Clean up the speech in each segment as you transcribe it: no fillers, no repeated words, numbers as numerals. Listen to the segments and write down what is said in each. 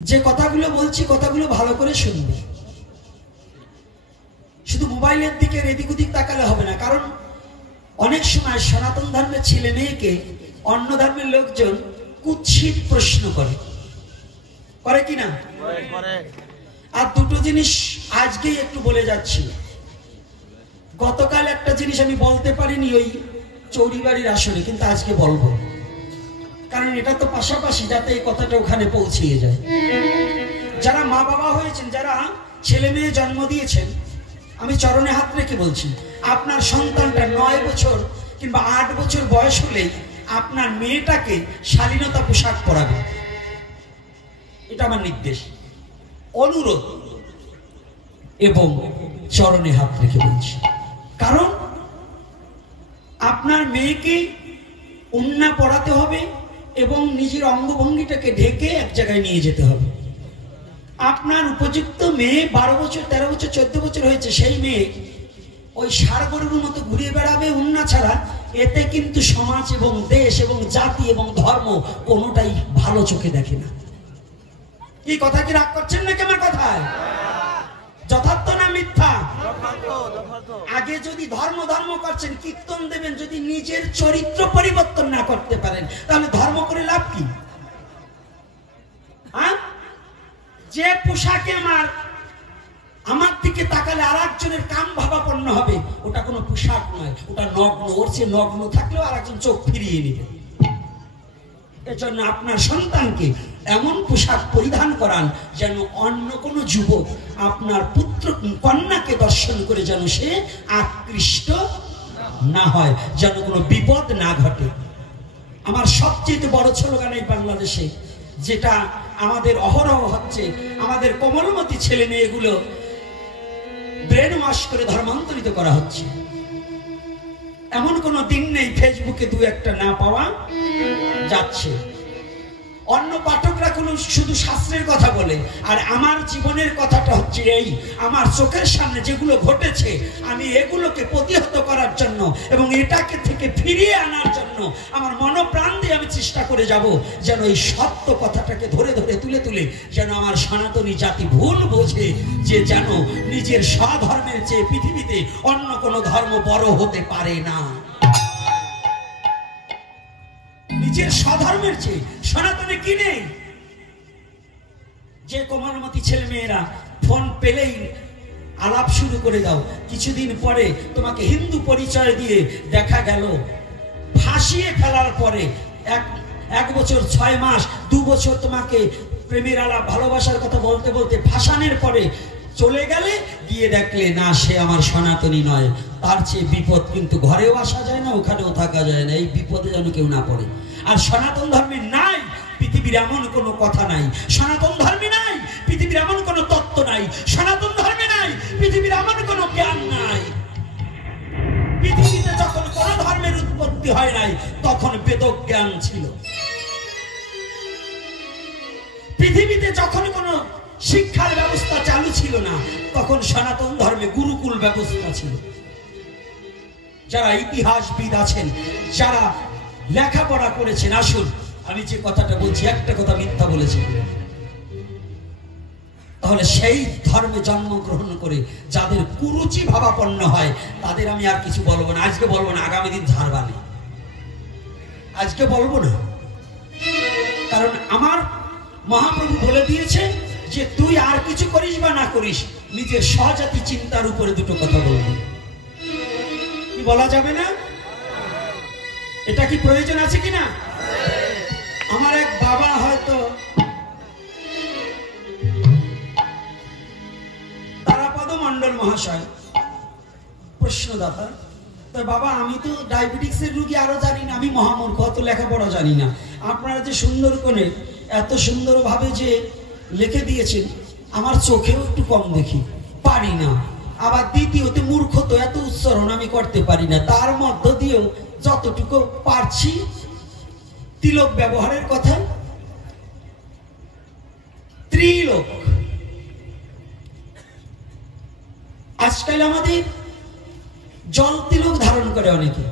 যে কথাগুলো বলছি কথাগুলো ভালো করে শুনবে। শুধু মোবাইলের দিকে এদিক ওদিক তাকালে হবে না, কারণ অনেক সময় সনাতন ধর্মের ছেলে মেয়েকে অন্য ধর্মের লোকজন কুৎসিত প্রশ্ন করে কিনা। আর দুটো জিনিস আজকেই একটু বলে যাচ্ছি। গতকাল একটা জিনিস আমি বলতে পারিনি ওই চৌরিবাড়ির আসরে, কিন্তু আজকে বলবো, কারণ এটা তো পাশাপাশি, যাতে এই কথাটা ওখানে পৌঁছিয়ে যায়। যারা মা বাবা হয়েছেন, যারা ছেলে মেয়ে জন্ম দিয়েছেন, আমি চরণে হাত রেখে বলছি, আপনার সন্তানটা 9 বছর কিংবা 8 বছর বয়স হলেই আপনার মেয়েটাকে শালীনতা পোশাক পরাবে। এটা আমার নির্দেশ, অনুরোধ এবং চরণে হাত রেখে বলছি। কারণ আপনার মেয়েকে উন্না পড়াতে হবে এবং নিজের অঙ্গভঙ্গিটাকে ঢেকে এক জায়গায় নিয়ে যেতে হবে। আপনার উপযুক্ত মেয়ে 12 বছর 13 বছর 14 বছর হয়েছে, সেই মেয়ে ওই ষাঁড় গরুর মতো ঘুরিয়ে বেড়াবে উন্না ছাড়া, এতে কিন্তু সমাজ এবং দেশ এবং জাতি এবং ধর্ম কোনোটাই ভালো চোখে দেখে না। এই কথা কি রাগ করছেন নাকি আমার কথায়? যথার্থ না মিথ্যা? আগে যদি ধর্ম ধর্ম করছেন, কীর্তন দেবেন, যদি নিজের চরিত্র পরিবর্তন না করতে পারেন, তাহলে ধর্ম করে লাভ কি? যে পোশাকে আমার দিকে তাকালে আর একজনের কাম ভাবাপন্ন হবে, ওটা কোনো পোশাক নয়, ওটা নগ্ন। ওর চেয়ে নগ্ন থাকলেও আর একজন চোখ ফিরিয়ে নেবে। এজন্য আপনার সন্তানকে এমন পোশাক পরিধান করান যেন অন্য কোনো যুবক আপনার পুত্র কন্যাকে দর্শন করে যেন সে আকৃষ্ট না হয়, যেন কোনো বিপদ না ঘটে। আমার সবচেয়ে বড় স্লোগান এই বাংলাদেশে, যেটা আমাদের অহরহ হচ্ছে, আমাদের কোমলমতি ছেলে মেয়েগুলো ব্রেন ওয়াশ করে ধর্মান্তরিত করা হচ্ছে। এমন কোনো দিন নেই ফেসবুকে 2-1টা না পাওয়া যাচ্ছে। অন্য পাঠকরা কোনো শুধু শাস্ত্রের কথা বলে, আর আমার জীবনের কথাটা হচ্ছে এই, আমার চোখের সামনে যেগুলো ঘটেছে, আমি এগুলোকে প্রতিহত করার জন্য এবং এটাকে থেকে ফিরিয়ে আনার জন্য আমার মনোপ্রাণ দিয়ে আমি চেষ্টা করে যাব, যেন এই সত্য কথাটাকে ধরে ধরে তুলে তুলে যেন আমার সনাতনী জাতি ভুল বোঝে যে যেন নিজের স্বধর্মের চেয়ে পৃথিবীতে অন্য কোনো ধর্ম বড় হতে পারে না। নিজের স্বধর্মের চেয়ে সনাতনে কি নেই? যে কোমলমতি ছেলে মেয়েরা ফোন পেলেই আলাপ শুরু করে দাও, কিছুদিন পরে তোমাকে হিন্দু পরিচয় দিয়ে দেখা গেল ফাঁসিয়ে ফেলার পরে 1 বছর 6 মাস 2 বছর তোমাকে প্রেমের আলাপ ভালোবাসার কথা বলতে বলতে ফাঁসানোর পরে চলে গেলে, গিয়ে দেখলে না সে আমার সনাতনী নয়। তার চেয়ে বিপদ কিন্তু ঘরেও আসা যায় না, ওখানেও থাকা যায় না। এই বিপদে যেন কেউ না পড়ে। আর সনাতন ধর্মে নাই পৃথিবীর এমন কোনো কথা নাই, সনাতন ধর্মে নাই পৃথিবীর এমন কোনো তত্ত্ব নাই, সনাতন ধর্মে নাই পৃথিবীর এমন কোনো জ্ঞান নাই। পৃথিবীতে যখন কোনো ধর্মের উৎপত্তি হয় নাই, তখন বেদ জ্ঞান ছিল। পৃথিবীতে যখন কোনো শিক্ষার ব্যবস্থা চালু ছিল না, তখন সনাতন ধর্মে গুরুকুল ব্যবস্থা ছিল। যারা ইতিহাসবিদ আছেন, যারা লেখাপড়া করেছেন, আসুন আমি যে কথাটা বলছি, একটা কথা মিথ্যা বলেছি, তাহলে সেই ধর্মে জন্মগ্রহণ করে যাদের কুরুচি ভাবাপন্ন হয়, তাদের আমি আর কিছু বলবো না। আজকে বলবো না, আগামী দিন ঝাড়বানি। আজকে বলবো না, কারণ আমার মহাপ্রভু বলে দিয়েছে যে তুই আর কিছু করিস বা না করিস, নিজের স্বজাতি চিন্তার উপরে দুটো কথা বলবি। কি বলা যাবে না? এটা কি প্রয়োজন আছে কিনা? আমার এক বাবা, হয়তো তারাপদ মন্ডল মহাশয়, প্রশ্নদাতা। তো বাবা, আমি তো ডায়াবেটিক্সের রোগী, আরো জানি না, আমি মহামূর্খ, অত লেখাপড়া জানি না। আপনারা যে সুন্দর করে এত সুন্দরভাবে যে লিখে দিয়েছেন, আমার চোখেও একটু কম দেখি, পারি না। আবার দ্বিতীয়তে মূর্খ, তো এত উচ্চারণ আমি করতে পারি না। তার মধ্য দিয়েও যতটুকু পারছি, তিলক ব্যবহারের কথা, ত্রিলোক। আজকাল আমাদের জল তিলক ধারণ করে অনেকে,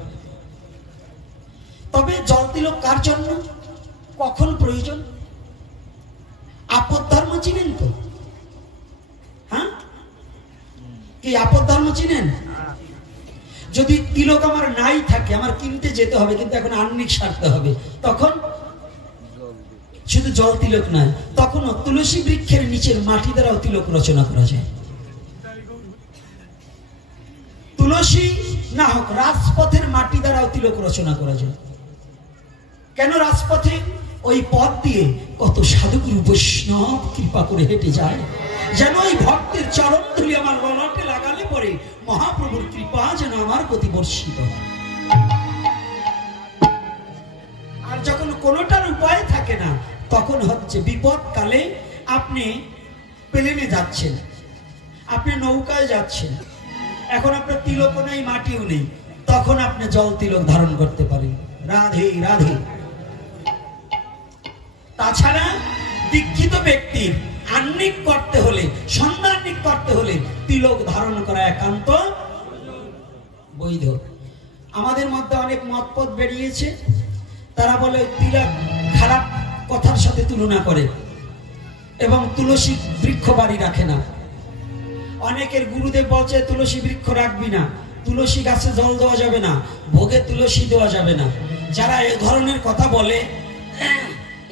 তবে জল তিলক কার জন্য, কখন প্রয়োজন? আপদ ধর্ম চিনেন তো? হ্যাঁ, কি আপদ ধর্ম চিনেন? যদি তিলক আমার নাই থাকে, আমার কিনতে যেতে হবে, কিন্তু এখন আহ্নিক সারতে হবে, তখন শুধু জল তিলক নয়, তখনও তুলসী বৃক্ষের নিচের মাটি দ্বারাও তিলক রচনা করা যায়। তুলসী না হোক, রাজপথের মাটি দ্বারাও তিলক রচনা করা যায়। কেন? রাজপথে ওই পথ দিয়ে কত সাধুগুরু বৈষ্ণব কৃপা করে হেঁটে যায়, যেন ওই ভক্তের চরণ ধুলি আমার ললাটে লাগালে পরে মহাপ্রভুর কৃপা যেন আমার প্রতি বর্ষিত হয়। আর যখন কোনোটার উপায় থাকে না, তখন হচ্ছে বিপদ কালে আপনি প্লেনে যাচ্ছেন, আপনি নৌকায় যাচ্ছেন, এখন আপনার তিলকও নেই, মাটিও নেই, তখন আপনি জল তিলক ধারণ করতে পারেন। রাধে রাধে। তাছাড়া দীক্ষিত ব্যক্তির আহ্নিক করতে হলে, সন্ধ্যাহ্নিক করতে হলে তিলক ধারণ করা একান্ত বৈধ। আমাদের মধ্যে অনেক মতপথ বেরিয়েছে, তারা বলে তিলক খারাপ কথার সাথে তুলনা করে এবং তুলসী বৃক্ষ বাড়ি রাখে না। অনেকের গুরুদেব বলছে তুলসী বৃক্ষ রাখবি না, তুলসী গাছে জল দেওয়া যাবে না, ভোগে তুলসী দেওয়া যাবে না। যারা এই ধরনের কথা বলে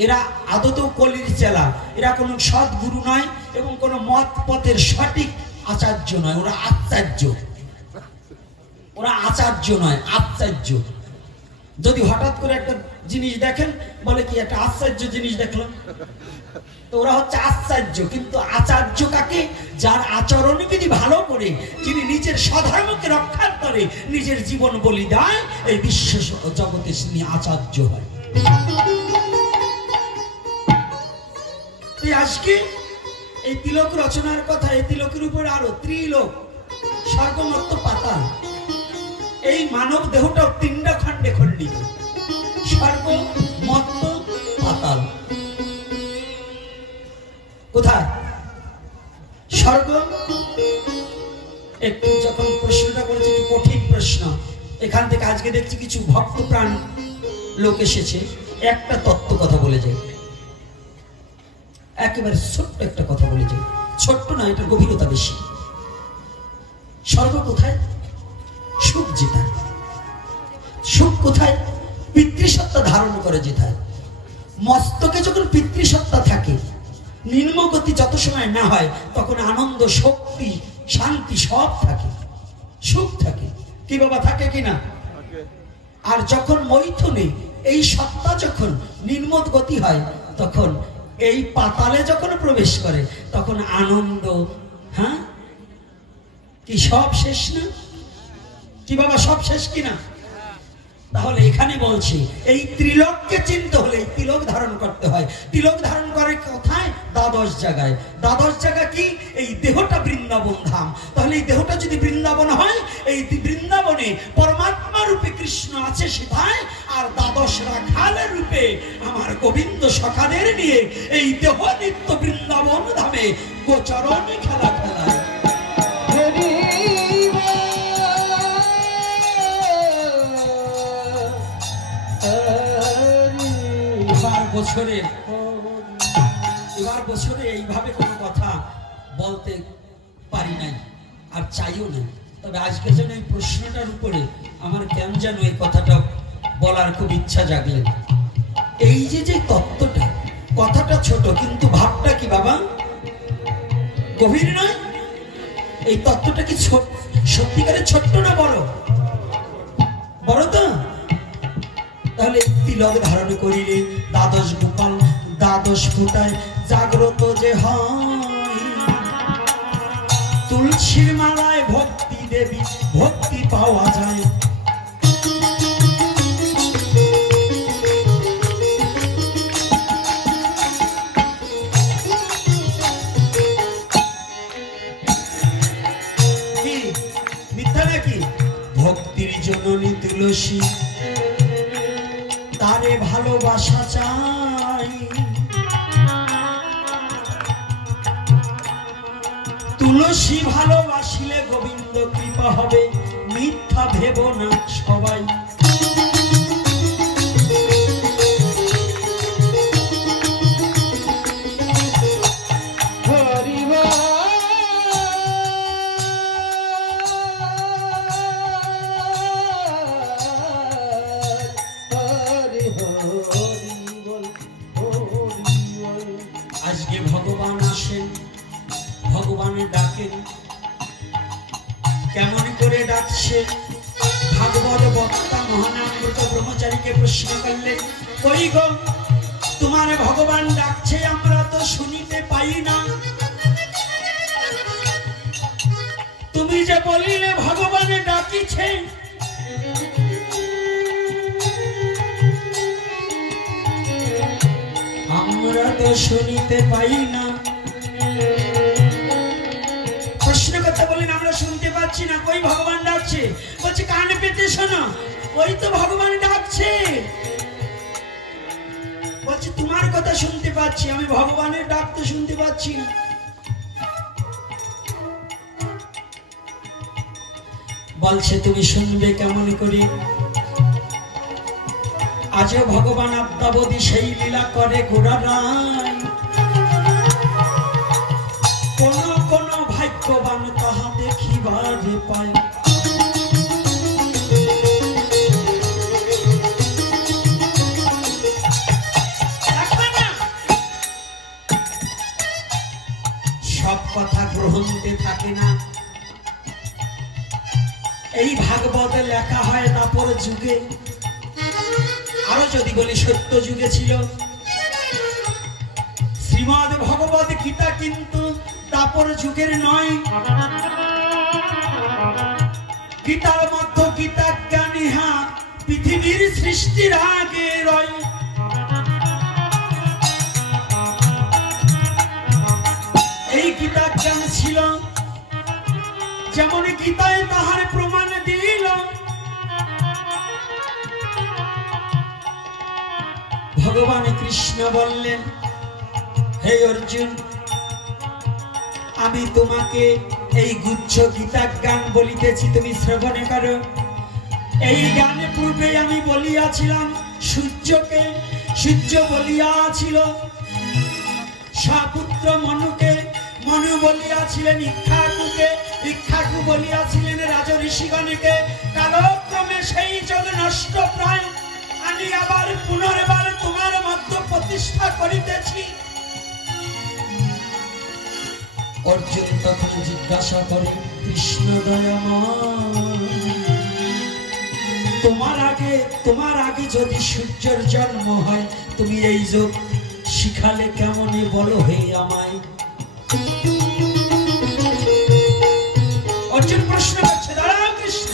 এরা আদতেও কলির চেলা, এরা কোনো সৎ গুরু নয় এবং কোনো মত পথের সঠিক আচার্য নয়, ওরা আচার্য, ওরা আচার্য নয়, আচার্য। যদি হঠাৎ করে একটা জিনিস দেখেন, বলে কি একটা আশ্চর্য জিনিস দেখলাম, তো ওরা হচ্ছে আশ্চর্য। কিন্তু আচার্য কাকে? যার আচরণ বিধি ভালো করে, যিনি নিজের স্বধর্মকে রক্ষা করে নিজের জীবন বলি দেয়, এই বিশ্ব জগতে তিনি আচার্য হয়। আজকে এই তিলক রচনার কথা, এই তিলকের উপরে আরো ত্রিলোক, স্বর্গ, মর্ত, পাতাল। এই মানব দেহটাও তিনটা খণ্ডে খণ্ডিত, স্বর্গ, মর্ত, পাতাল। কোথায়? স্বর্গ। একটু যখন প্রশ্নটা করেছে, একটু কঠিন প্রশ্ন, এখান থেকে আজকে দেখছি কিছু ভক্ত প্রাণ লোক এসেছে, একটা তত্ত্ব কথা বলে যায়, একেবারে ছোট্ট একটা কথা বলে যায়। ছোট্ট না, এটার গভীরতা বেশি। স্বর্গ কোথায়? সুখ যেথায়। সুখ কোথায়? পিতৃসত্তা ধারণ করে যেথায়। মস্তকে যখন পিতৃসত্তা থাকে, নিম্নগতি যত সময় না হয়, তখন আনন্দ, শক্তি, শান্তি সব থাকে, সুখ থাকে। কি বাবা, থাকে কিনা? আর যখন মৈথুনে এই সত্তা যখন নিম্ন গতি হয়, তখন এই পাতালে যখন প্রবেশ করে, তখন আনন্দ, হ্যাঁ, কি সব শেষ না? কি বাবা, সব শেষ কিনা? তাহলে এখানে বলছি, এই ত্রিলোককে চিনতে হলে তিলক ধারণ করতে হয়। তিলক ধারণ করে কোথায়? দ্বাদশ জায়গায়। দ্বাদশ জায়গা কি? এই দেহটা বৃন্দাবন ধাম। তাহলে এই দেহটা যদি বৃন্দাবন হয়, এই বৃন্দাবনে পরমাত্মা রূপে কৃষ্ণ আছে সেটাই, আর দ্বাদশ রাখালের রূপে আমার গোবিন্দ সখাদের নিয়ে এই দেহ নিত্য বৃন্দাবন ধামে গোচরণ খেলা খেলায়। এবার বছরে এইভাবে কোনো কথা বলতে পারি নাই, আর চাইও না। তবে আজকে যেন এই প্রশ্নটার উপরে আমার কেন যেন এই কথাটা বলার খুব ইচ্ছা জাগলেন। এই যে যে তত্ত্বটা, কথাটা ছোট, কিন্তু ভাবটা কি বাবা গভীর নয়? এই তত্ত্বটা কি সত্যিকারের ছোট্ট না বড়? বড় তো। তাহলে তিলক ধারণ করিলে দ্বাদশ গোপাল দ্বাদশ ফুটায় জাগ্রত যে হয়, তুলসীর মালায় ভক্তি দেবী ভক্তি পাওয়া যায়। কি মিথ্যা নাকি? ভক্তির জননী তুলসী, তারে ভালোবাসা চাই। তুলসী ভালোবাসিলে গোবিন্দ কৃপা হবে, মিথ্যা ভেব না সবাই। যে ভগবান আসেন, ভগবানের ডাকেন, কেমন করে ডাকছে? ভাগবত বক্তা মহানামৃত ব্রহ্মচারীকে প্রশ্ন করলেন, কই গো তোমার ভগবান ডাকছে, আমরা তো শুনিতে পাই না। তুমি যে বলিলে ভগবানে ডাকিছে, আমরা তো শুনিতে পাই না। প্রশ্ন করতে বলেন, আমরা শুনতে পাচ্ছি না, কই ভগবান ডাকছে? বলছে কান পেতে শোনো, ওই তো ভগবান ডাকছে। বলছে তোমার কথা শুনতে পাচ্ছি, আমি ভগবানের ডাক তো শুনতে পাচ্ছি না। বলছে তুমি শুনবে কেমন করে? আজও ভগবান আদ্যাবধি সেই লীলা করে গোড়ারায়, কোন কোন ভাগ্যবান তাহা দেখিবারে পায়। সব কথা গ্রহণতে থাকে না। এই ভাগবতে লেখা হয় তারপর যুগে, আরো যদি বলি সত্য যুগে ছিল। শ্রীমদ ভগবত গীতা কিন্তু তারপর যুগের নয়। গীতার মধ্যে গীতা জ্ঞান ইহা পৃথিবীর সৃষ্টির আগে রয়। এই গীতা জ্ঞান ছিল, যেমন গীতায় তাহার প্রমাণ দিল। ভগবান কৃষ্ণ বললেন, হে অর্জুন, আমি তোমাকে এই গুচ্ছ গীতা জ্ঞান বলিতেছি, তুমি শ্রবণ করো। এই জ্ঞানে পূর্বে আমি বলিয়াছিলাম সূর্যকে, সূর্য বলিয়াছিল সাপুত্র মনুকে, মনু বলিয়াছিলেন ইক্ষাকুকে, ইক্ষাকু বলিয়াছিলেন রাজঋষিগণকে। কালক্রমে সেই যোগ নষ্ট প্রায়, আমি আবার পুনর্বার তোমার মধ্যে প্রতিষ্ঠা করিতেছি। অর্জুন তখন জিজ্ঞাসা করে, কৃষ্ণ দয়াময়, তোমার আগে যদি সূর্যের জন্ম হয়, তুমি এই যোগ শিখালে কেমনে বলো হে আমায়? অর্জুন প্রশ্ন করছে, দাঁড়াও কৃষ্ণ,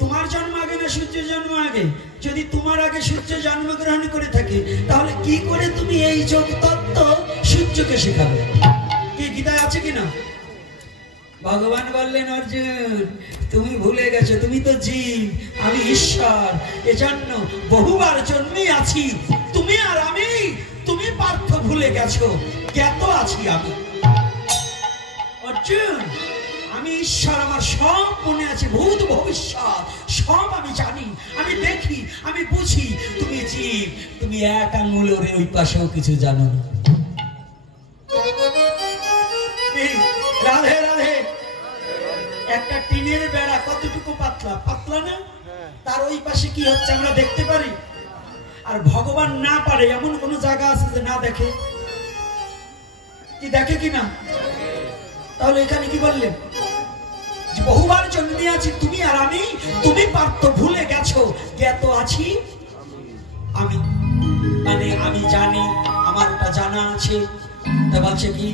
তোমার জন্ম আগে না সূর্যের জন্ম আগে? যদি তোমার আগে সূর্য জন্মগ্রহণ করে থাকে, তাহলে কি করে তুমি এই যোগ তত্ত্ব সূর্যকে শেখাবে? কি গীতায় আছে কিনা? ভগবান বললেন, অর্জুন তুমি ভুলে গেছো, তুমি তো জীব, আমি ঈশ্বর, এজন্য বহুবার জন্মে আছি। তুমি আর আমি, তুমি পার্থ ভুলে গেছো, জ্ঞাত আছি আমি। অর্জুন, আমি ঈশ্বর, আমার সব মনে আছে, ভূত ভবিষ্যৎ সব আমি জানি, আমি দেখি, আমি বুঝি। তুমি জীব, তুমি এক আঙুলের ওই পাশেও কিছু জানো না। রাধে রাধে। একটা টিনের বেড়া কতটুকু পাতলা, পাতলা না? তার ওই পাশে কি হচ্ছে আমরা দেখতে পারি। আর ভগবান না পারে এমন কোন জায়গা আছে যে না দেখে? কি দেখে কিনা? তাহলে এখানে কি বললেন? বহুবার জন্মে আছি তুমি আর আমি, তুমি পার্থ ভুলে গেছো, জ্ঞাত আছি আমি। মানে আমি জানি, আমার ওটা জানা আছে। তা বলছে কি,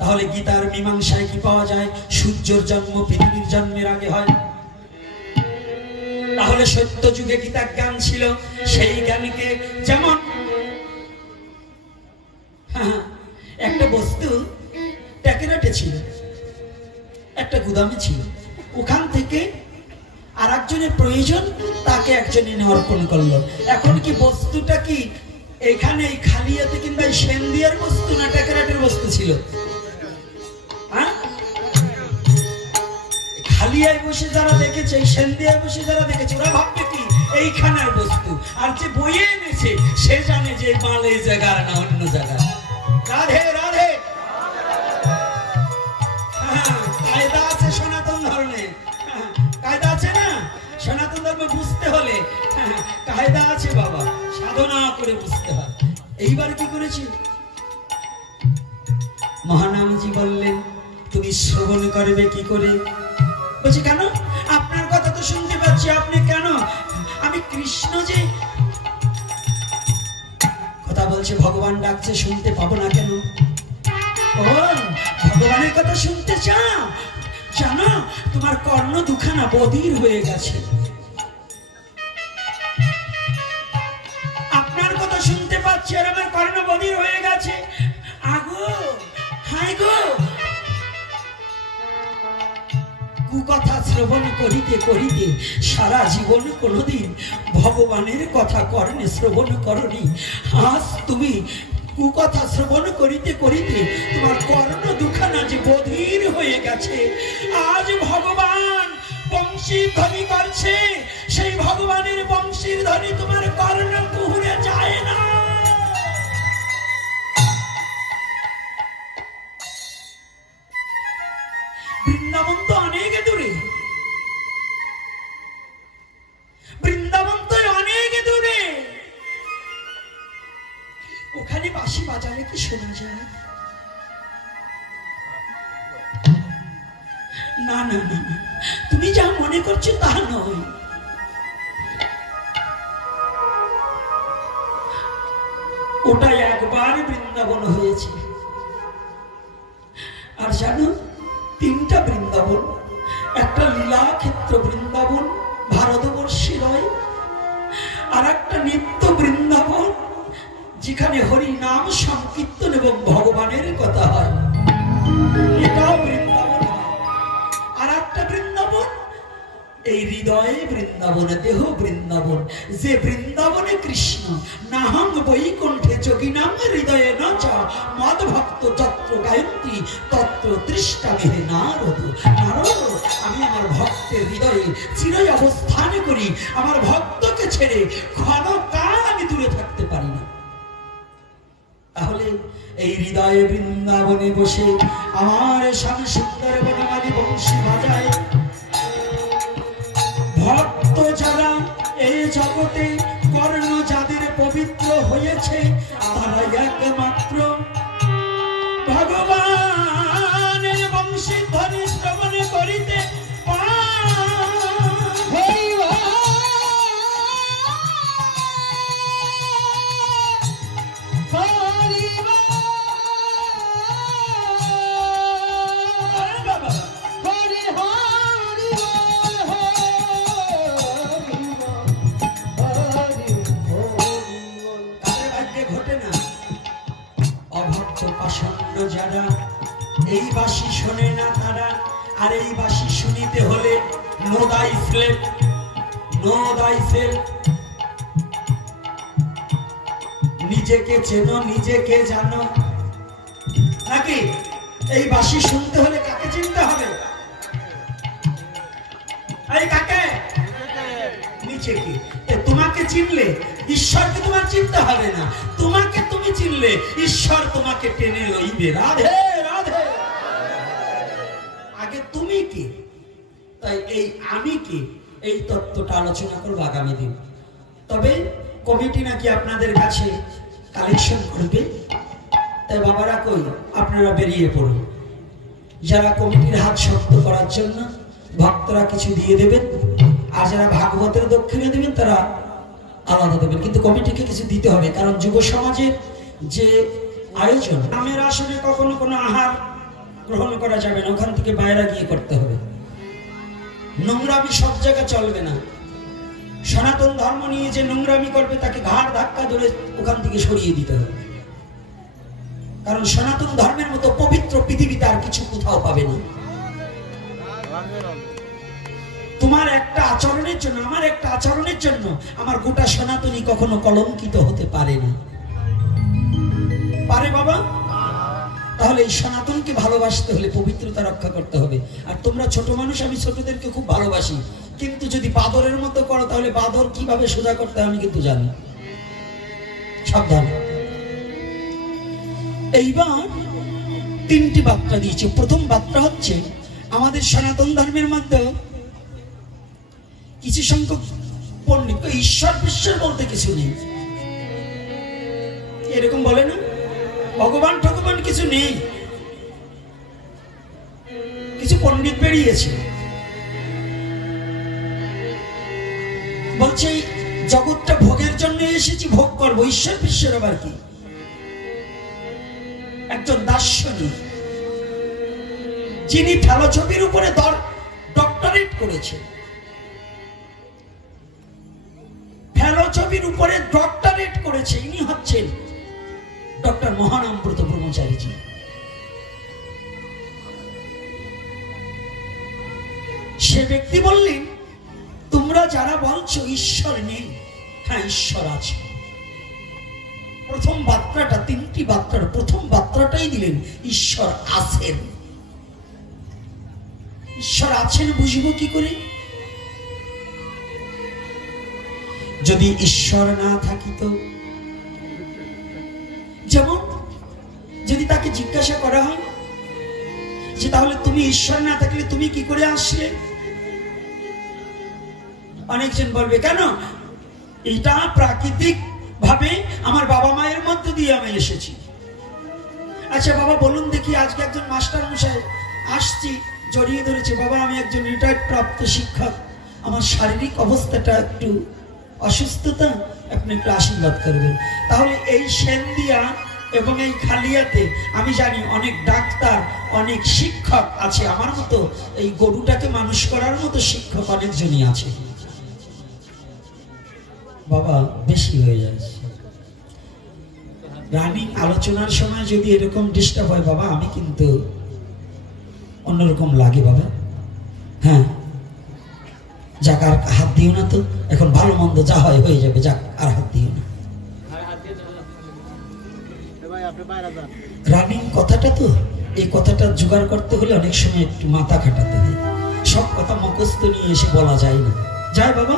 তাহলে গীতার মীমাংসায় কি পাওয়া যায়? সূর্যের জন্ম পৃথিবীর জন্মের আগে হয়। তাহলে সত্য যুগে গীতা জ্ঞান ছিল, সেই জ্ঞানকে যেমন একটা বস্তু ট্যাকেরাটে ছিল, একটা গুদামে ছিল, ওখান থেকে আর একজনের প্রয়োজন, তাকে একজন এনে অর্পণ করলো। এখন কি বস্তুটা কি এখানে এই খালিয়াতে কিংবা সেন্দিয়ার বস্তু না ট্যাকেরাটের বস্তু ছিল? খালিয়ায় বসে যারা দেখেছে, সেন্দিয়ায় বসে যারা দেখেছে, ওরা ভাববে কি এইখানের বস্তু। আর যে বইয়ে এনেছে সে জানে যে মাল এই জায়গার না অন্য জায়গায়। রাধে রাধে। কায়দা আছে সনাতন ধর্মে, কায়দা আছে না? সনাতন ধর্ম বুঝতে হলে কায়দা আছে বাবা, সাধনা করে বুঝতে হয়। এইবার কি করেছি? মহানামজি বললেন, তুমি শ্রবণ করবে কি করে? বলছে, কেন? আপনার কথা তো শুনতে পাচ্ছি, আপনি কেন? আমি কৃষ্ণ যে কথা বলছে, ভগবান ডাকছে, শুনতে পাবো না কেন? ও, ভগবানের কথা শুনতে চাও? জানো, তোমার কর্ণ দুখানা বধির হয়ে গেছে। আপনার কথা শুনতে পাচ্ছি আর আমার কর্ণ বধির হয়ে গেছে। আগো, হাই গো, কুকথা শ্রবণ করিতে করিতে সারা জীবন কোনদিন ভগবানের কথা কর্ণে শ্রবণ করনি। আজ তুমি কুকথা শ্রবণ করিতে করিতে তোমার কর্ণ দুখানা যে বধির হয়ে গেছে। আজ ভগবান বংশী ধ্বনি করছে, সেই ভগবানের বংশীর ধ্বনি তোমার কর্ণ কুহুরে যায় না। বৃন্দাবন তো অনেক দূরে, বৃন্দাবন তো অনেক দূরে। ওখানে বাঁশি বাজালে কি শোনা যায়? না না না, তুমি যা মনে করছো তা নয়। ওটা একবার বৃন্দাবন হয়েছে। আর জানো, তিনটা বৃন্দাবন। একটা লীলা ক্ষেত্র বৃন্দাবন, ভারতবর্ষে নয়। আর একটা নিত্য বৃন্দাবন, যেখানে হরি নাম সংকীর্তন এবং ভগবানের কথা হয়, এটাও বৃন্দাবন। আর একটা বৃন্দাবন এই হৃদয়ে বৃন্দাবন, দেহ বৃন্দাবন। যে বৃন্দাবনে কৃষ্ণ নাহং বৈকুণ্ঠে যোগিনাং হৃদয়ে ন চ মদ ভক্ত যত্র গায়ত্রী তত্র তৃষ্টা মেহে নারদ। নারদ, আমি আমার ভক্তের হৃদয়ে চিরই অবস্থান করি। আমার ভক্তকে ছেড়ে ক্ষণকাল আমি দূরে থাকতে পারি না। তাহলে এই হৃদয়ে বৃন্দাবনে বসে আমার স্বামী সুন্দর বনমালী বংশী বাজায়। ভক্ত যারা এই জগতে কর্ণ যাদের পবিত্র হয়েছে, তারা একমাত্র ভগবানের বংশী ধ্বনি শ্রবণ করিতে যারা এই বাঁশি শোনে না তারা। আর এই বাঁশি শুনিতে হলে নো দাই সেলফ, নো দাই সেলফ। নিজেকে চেনো, নিজেকে জানো। নাকি এই বাঁশি শুনতে হলে কাকে চিনতে হবে? এই কাকে? নিজেকে। তোমাকে চিনলে ঈশ্বরকে তোমার চিনতে হবে না। তোমাকে তুমি চিনলে ঈশ্বর তোমাকে টেনে লইবে। রাধে রাধে। আগে তুমি কে, তাই এই আমি কে, এই তত্ত্বটা আলোচনা করবো আগামী দিন। তবে কমিটি নাকি আপনাদের কাছে কালেকশন করবে। তাই বাবারা কই, আপনারা বেরিয়ে পড়ুন। যারা কমিটির হাত শক্ত করার জন্য ভক্তরা কিছু দিয়ে দেবেন, আর যারা ভাগবতের দক্ষিণে দেবেন তারা আলাদা দেবেন। কিন্তু কমিটিকে কিছু দিতে হবে, কারণ যুব সমাজের যে আয়োজন, আমের আসনে কখনো কোনো আহার গ্রহণ করা যাবে না, ওখান থেকে বাইরে গিয়ে করতে হবে। নোংরামি সব জায়গায় চলবে না। সনাতন ধর্ম নিয়ে যে নোংরামি করবে তাকে ঘাড় ধাক্কা ধরে ওখান থেকে সরিয়ে দিতে হবে। কারণ সনাতন ধর্মের মতো পবিত্র পৃথিবীতে আর কিছু কোথাও পাবে না। তোমার একটা আচরণের জন্য, আমার একটা আচরণের জন্য আমার গোটা সনাতনী কখনো কলঙ্কিত হতে পারে না। পারে বাবা? তাহলে এই সনাতনকে ভালোবাসতে হলে পবিত্রতা রক্ষা করতে হবে। আর তোমরা ছোট মানুষ, আমি ছোটদেরকে খুব ভালোবাসি, কিন্তু যদি বাদরের মতো করো তাহলে বাদর কিভাবে সোজা করতে হয় আমি কিন্তু জানি। সাবধান। এইবার তিনটি বার্তা দিয়েছে। প্রথম বার্তা হচ্ছে, আমাদের সনাতন ধর্মের মধ্যে কিছু সংখ্যক পণ্ডিত ঈশ্বর বিশ্বের বলতে কিছু নেই, এরকম বলে না, ভগবান ঠগবান কিছু নেই। কিছু পণ্ডিত বেরিয়েছে, বলছে জগৎটা ভোগের জন্য এসেছি, ভোগ করবো, ঈশ্বর বিশ্বের আবার কি। একজন দার্শনিক যিনি ফেলোছবির উপরে ডক্টরেট করেছেন, ফেলোছবির উপরে ডক্টরেট করেছে, ইনি হচ্ছেন ডক্টর মহানামব্রত ব্রহ্মচারীজি। সে ব্যক্তি বললেন, তোমরা যারা বলছো ঈশ্বর নেই, হ্যাঁ ঈশ্বর আছে। প্রথম বার্তাটা, 3টি বার্তার প্রথম বার্তাটাই দিলেন ঈশ্বর আছেন। ঈশ্বর আছেন বুঝবো কি করে? যদি ঈশ্বর না থাকিত, যেমন যদি তাকে জিজ্ঞাসা করা হয় যে তাহলে তুমি ঈশ্বর না থাকলে তুমি কি করে আসলে, অনেকজন বলবে কেন এটা প্রাকৃতিক ভাবে আমার বাবা মায়ের মধ্য দিয়ে আমি এসেছি। আচ্ছা বাবা বলুন দেখি, আজকে একজন মাস্টার মশাই আসছি, জড়িয়ে ধরেছে, বাবা আমি একজন রিটায়ার্ড প্রাপ্ত শিক্ষক, আমার শারীরিক অবস্থাটা একটু অসুস্থতা, আপনি একটু আশীর্বাদ করবেন। তাহলে এই সেন্দিয়া এবং এই খালিয়াতে আমি জানি অনেক ডাক্তার, অনেক শিক্ষক আছে, আমার মতো এই গরুটাকে মানুষ করার মতো শিক্ষক অনেকজনই আছে। বাবা বেশি হয়ে যাচ্ছে, রানিং আলোচনার সময় যদি এরকম ডিস্টার্ব হয় বাবা, আমি কিন্তু অন্যরকম লাগে বাবা। হ্যাঁ যাক, আর হাত দিও না তো, এখন ভালো মন্দ যা হয় হয়ে যাবে, যাক আর হাত দিও না। রানিং কথাটা তো, এই কথাটা জোগাড় করতে হলে অনেক সময় একটু মাথা খাটাতে হয়, সব কথা মুখস্থ নিয়ে এসে বলা যায় না। যায় বাবা,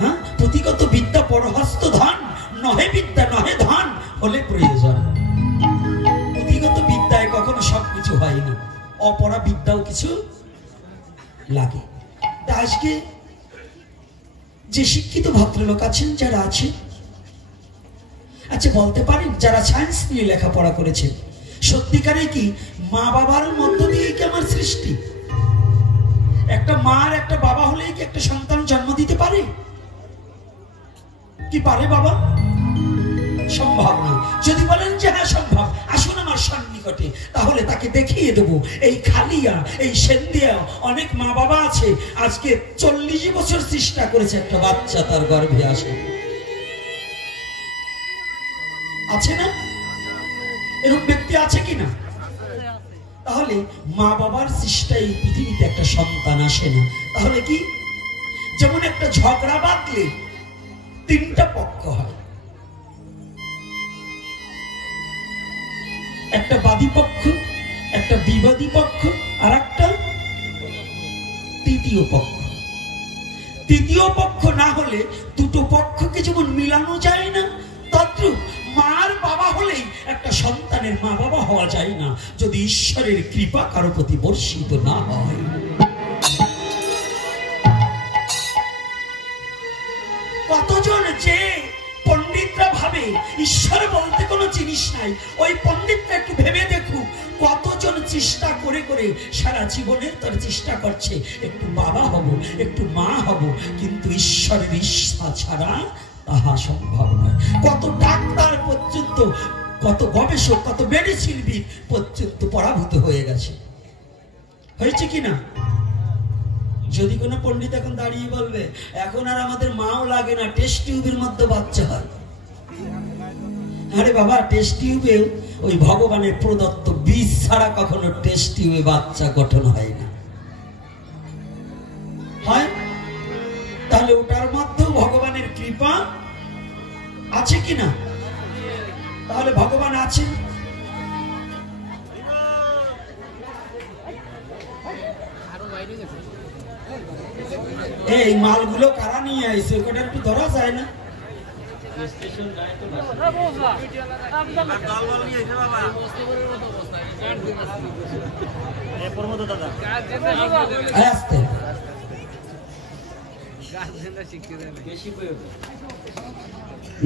হ্যাঁ পুঁথিগত বিদ্যা পরহস্ত ধন, নহে বিদ্যা নহে ধন হলে প্রয়োজন। পুঁথিগত বিদ্যায় কখনো সবকিছু হয় না, অপরা বিদ্যাও কিছু লাগে। আজকে যে শিক্ষিত ভদ্রলোক আছেন, যারা আছে, আচ্ছা বলতে পারেন যারা সায়েন্স নিয়ে লেখাপড়া করেছেন, সত্যিকারে কি মা বাবার মধ্য দিয়ে কি আমার সৃষ্টি? একটা মার একটা বাবা হলেই কি একটা সন্তান জন্ম দিতে পারে? কি পারে বাবা? সম্ভব না। যদি বলেন যে হ্যাঁ সম্ভব, আসুন আমার সন্নিকটে, তাহলে তাকে দেখিয়ে দেবো এই খালিয়া, এই সেন্দিয়া অনেক মা বাবা আছে, আজকে 40 বছর চেষ্টা করেছে একটা বাচ্চা তার গর্ভে আসে, আছে না? এরকম ব্যক্তি আছে কিনা? তাহলে মা বাবার চেষ্টায় পৃথিবীতে একটা সন্তান আসে না। তাহলে কি, যেমন একটা ঝগড়া বাঁধলে 3টা পক্ষ হয়, একটা বাদী পক্ষ, একটা বিবাদী পক্ষ, আর একটা তৃতীয় পক্ষ। তৃতীয় পক্ষ না হলে দুটো পক্ষকে যেমন মিলানো যায় না, তদ্রূপ মার বাবা হলেই একটা সন্তানের মা বাবা হওয়া যায় না যদি ঈশ্বরের কৃপা কারো প্রতি বর্ষিত না হয়। কতজন যে পণ্ডিতরা ভাবে ঈশ্বর বলতে কোনো জিনিস নাই, ওই পণ্ডিতরা একটু ভেবে দেখুক কতজন চেষ্টা করে করে সারা জীবনের তার চেষ্টা করছে একটু বাবা হব, একটু মা হব, কিন্তু ঈশ্বরের ইচ্ছা ছাড়া তাহা সম্ভব নয়। কত ডাক্তার পর্যন্ত, কত গবেষক, কত মেডিসিনবিদ পর্যন্ত পরাভূত হয়ে গেছে, হয়েছে কিনা? যদি কোনো পণ্ডিত এখন দাঁড়িয়ে বলবে এখন আর আমাদের মাও লাগে না, টেস্ট টিউবের মধ্যে বাচ্চা হয়, আরে বাবা টেস্ট টিউবে ওই ভগবানের প্রদত্ত বীজ ছাড়া কখনো টেস্ট টিউবে বাচ্চা গঠন হয় না, হয়? তাহলে ওটার মধ্যেও ভগবানের কৃপা আছে কিনা? তাহলে ভগবান আছেন। এই মালগুলো কারা নিয়ে আইছে, ওটা একটু ধরা যায় না?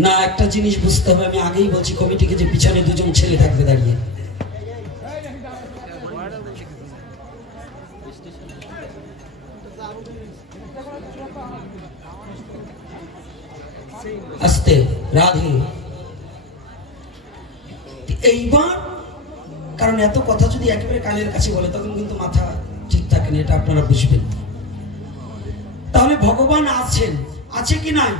না, একটা জিনিস বুঝতে হবে, আমি আগেই বলছি কমিটিকে, যে পিছনে 2জন ছেলে থাকবে দাঁড়িয়ে, আস্তে রাধে। এইবার কারণ এত কথা যদি একেবারে কানের কাছে বলে তখন কিন্তু মাথা ঠিক থাকে না, এটা আপনারা বুঝবেন। তাহলে ভগবান আছেন, আছে কি নাই?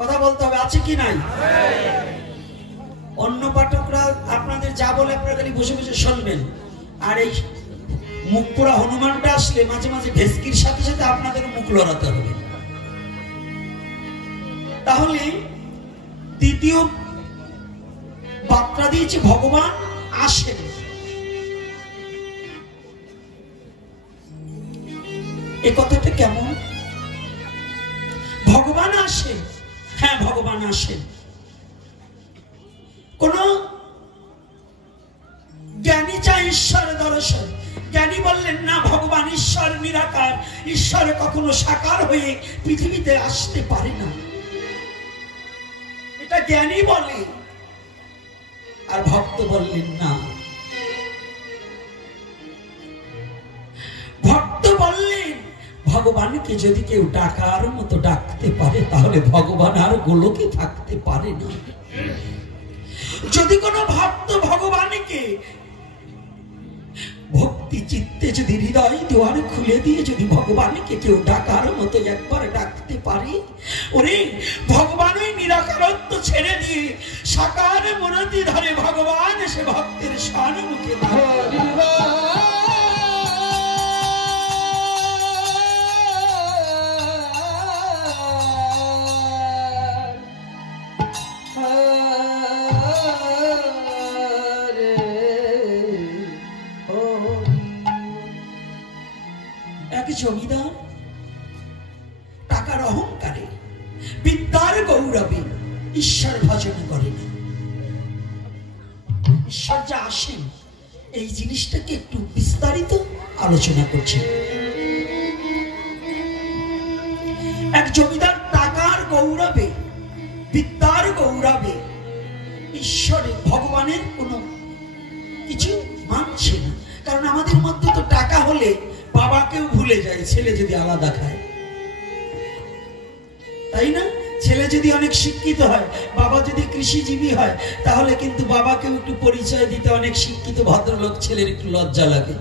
কথা বলতে হবে, আছে কি নাই? অন্য পাঠকরা আপনাদের যা বলে আপনারা খালি বসে বসে শুনবেন, আর এই মুখ পোড়া হনুমানটা আসলে মাঝে মাঝে ভেস্কির সাথে সাথে আপনাদের মুখ লড়াতে হবে। তাহলে দ্বিতীয় বার্তা দিয়েছে ভগবান আসেন। এ কথাটা কেমন? ভগবান আসেন, হ্যাঁ ভগবান আসেন। কোন জ্ঞানী চায় ঈশ্বর দর্শন, জ্ঞানী বললেন না ভগবান ঈশ্বর নিরাকার, ঈশ্বর কখনো সাকার হয়ে পৃথিবীতে আসতে পারে না, এটা জ্ঞানী বলে। আর ভক্ত বললেন না, ভক্ত বললেন ভগবানকে যদি কেউ ডাকার মতো ডাকতে পারে তাহলে ভগবান আর গোলকে থাকতে পারে না। যদি কোনো ভক্ত ভগবানকে ভক্তি চিত্তে যদি হৃদয় দুয়ার খুলে দিয়ে যদি ভগবানকে কেউ ডাকার মতো একবার ডাকতে পারে, ওরে ভগবান ওই নিরাকারত্ব ছেড়ে দিয়ে সাকার মূর্তি ধরে ভগবান এসে ভক্তের সম্মুখে জমিদার টাকার অহংকারে বিদ্যার গৌরবে ঈশ্বর ভজন করে না। ঈশ্বর যা আসেন এই জিনিসটাকে একটু বিস্তারিত আলোচনা করছে। এক জমিদার টাকার গৌরবে বিদ্যার গৌরবে ঈশ্বরের ভগবানের কোনো কিছু মানছে না। কারণ আমাদের মধ্যে তো টাকা হলে বাবাকেও ভুলে যায় ছেলে যদি আলাদা খায়, তাই না? ছেলে যদি অনেক শিক্ষিত হয়, বাবা যদি কৃষিজীবী হয়, তাহলে কিন্তু বাবাকেও একটু পরিচয় দিতে অনেক শিক্ষিত ভদ্রলোক ছেলের একটু লজ্জা লাগে।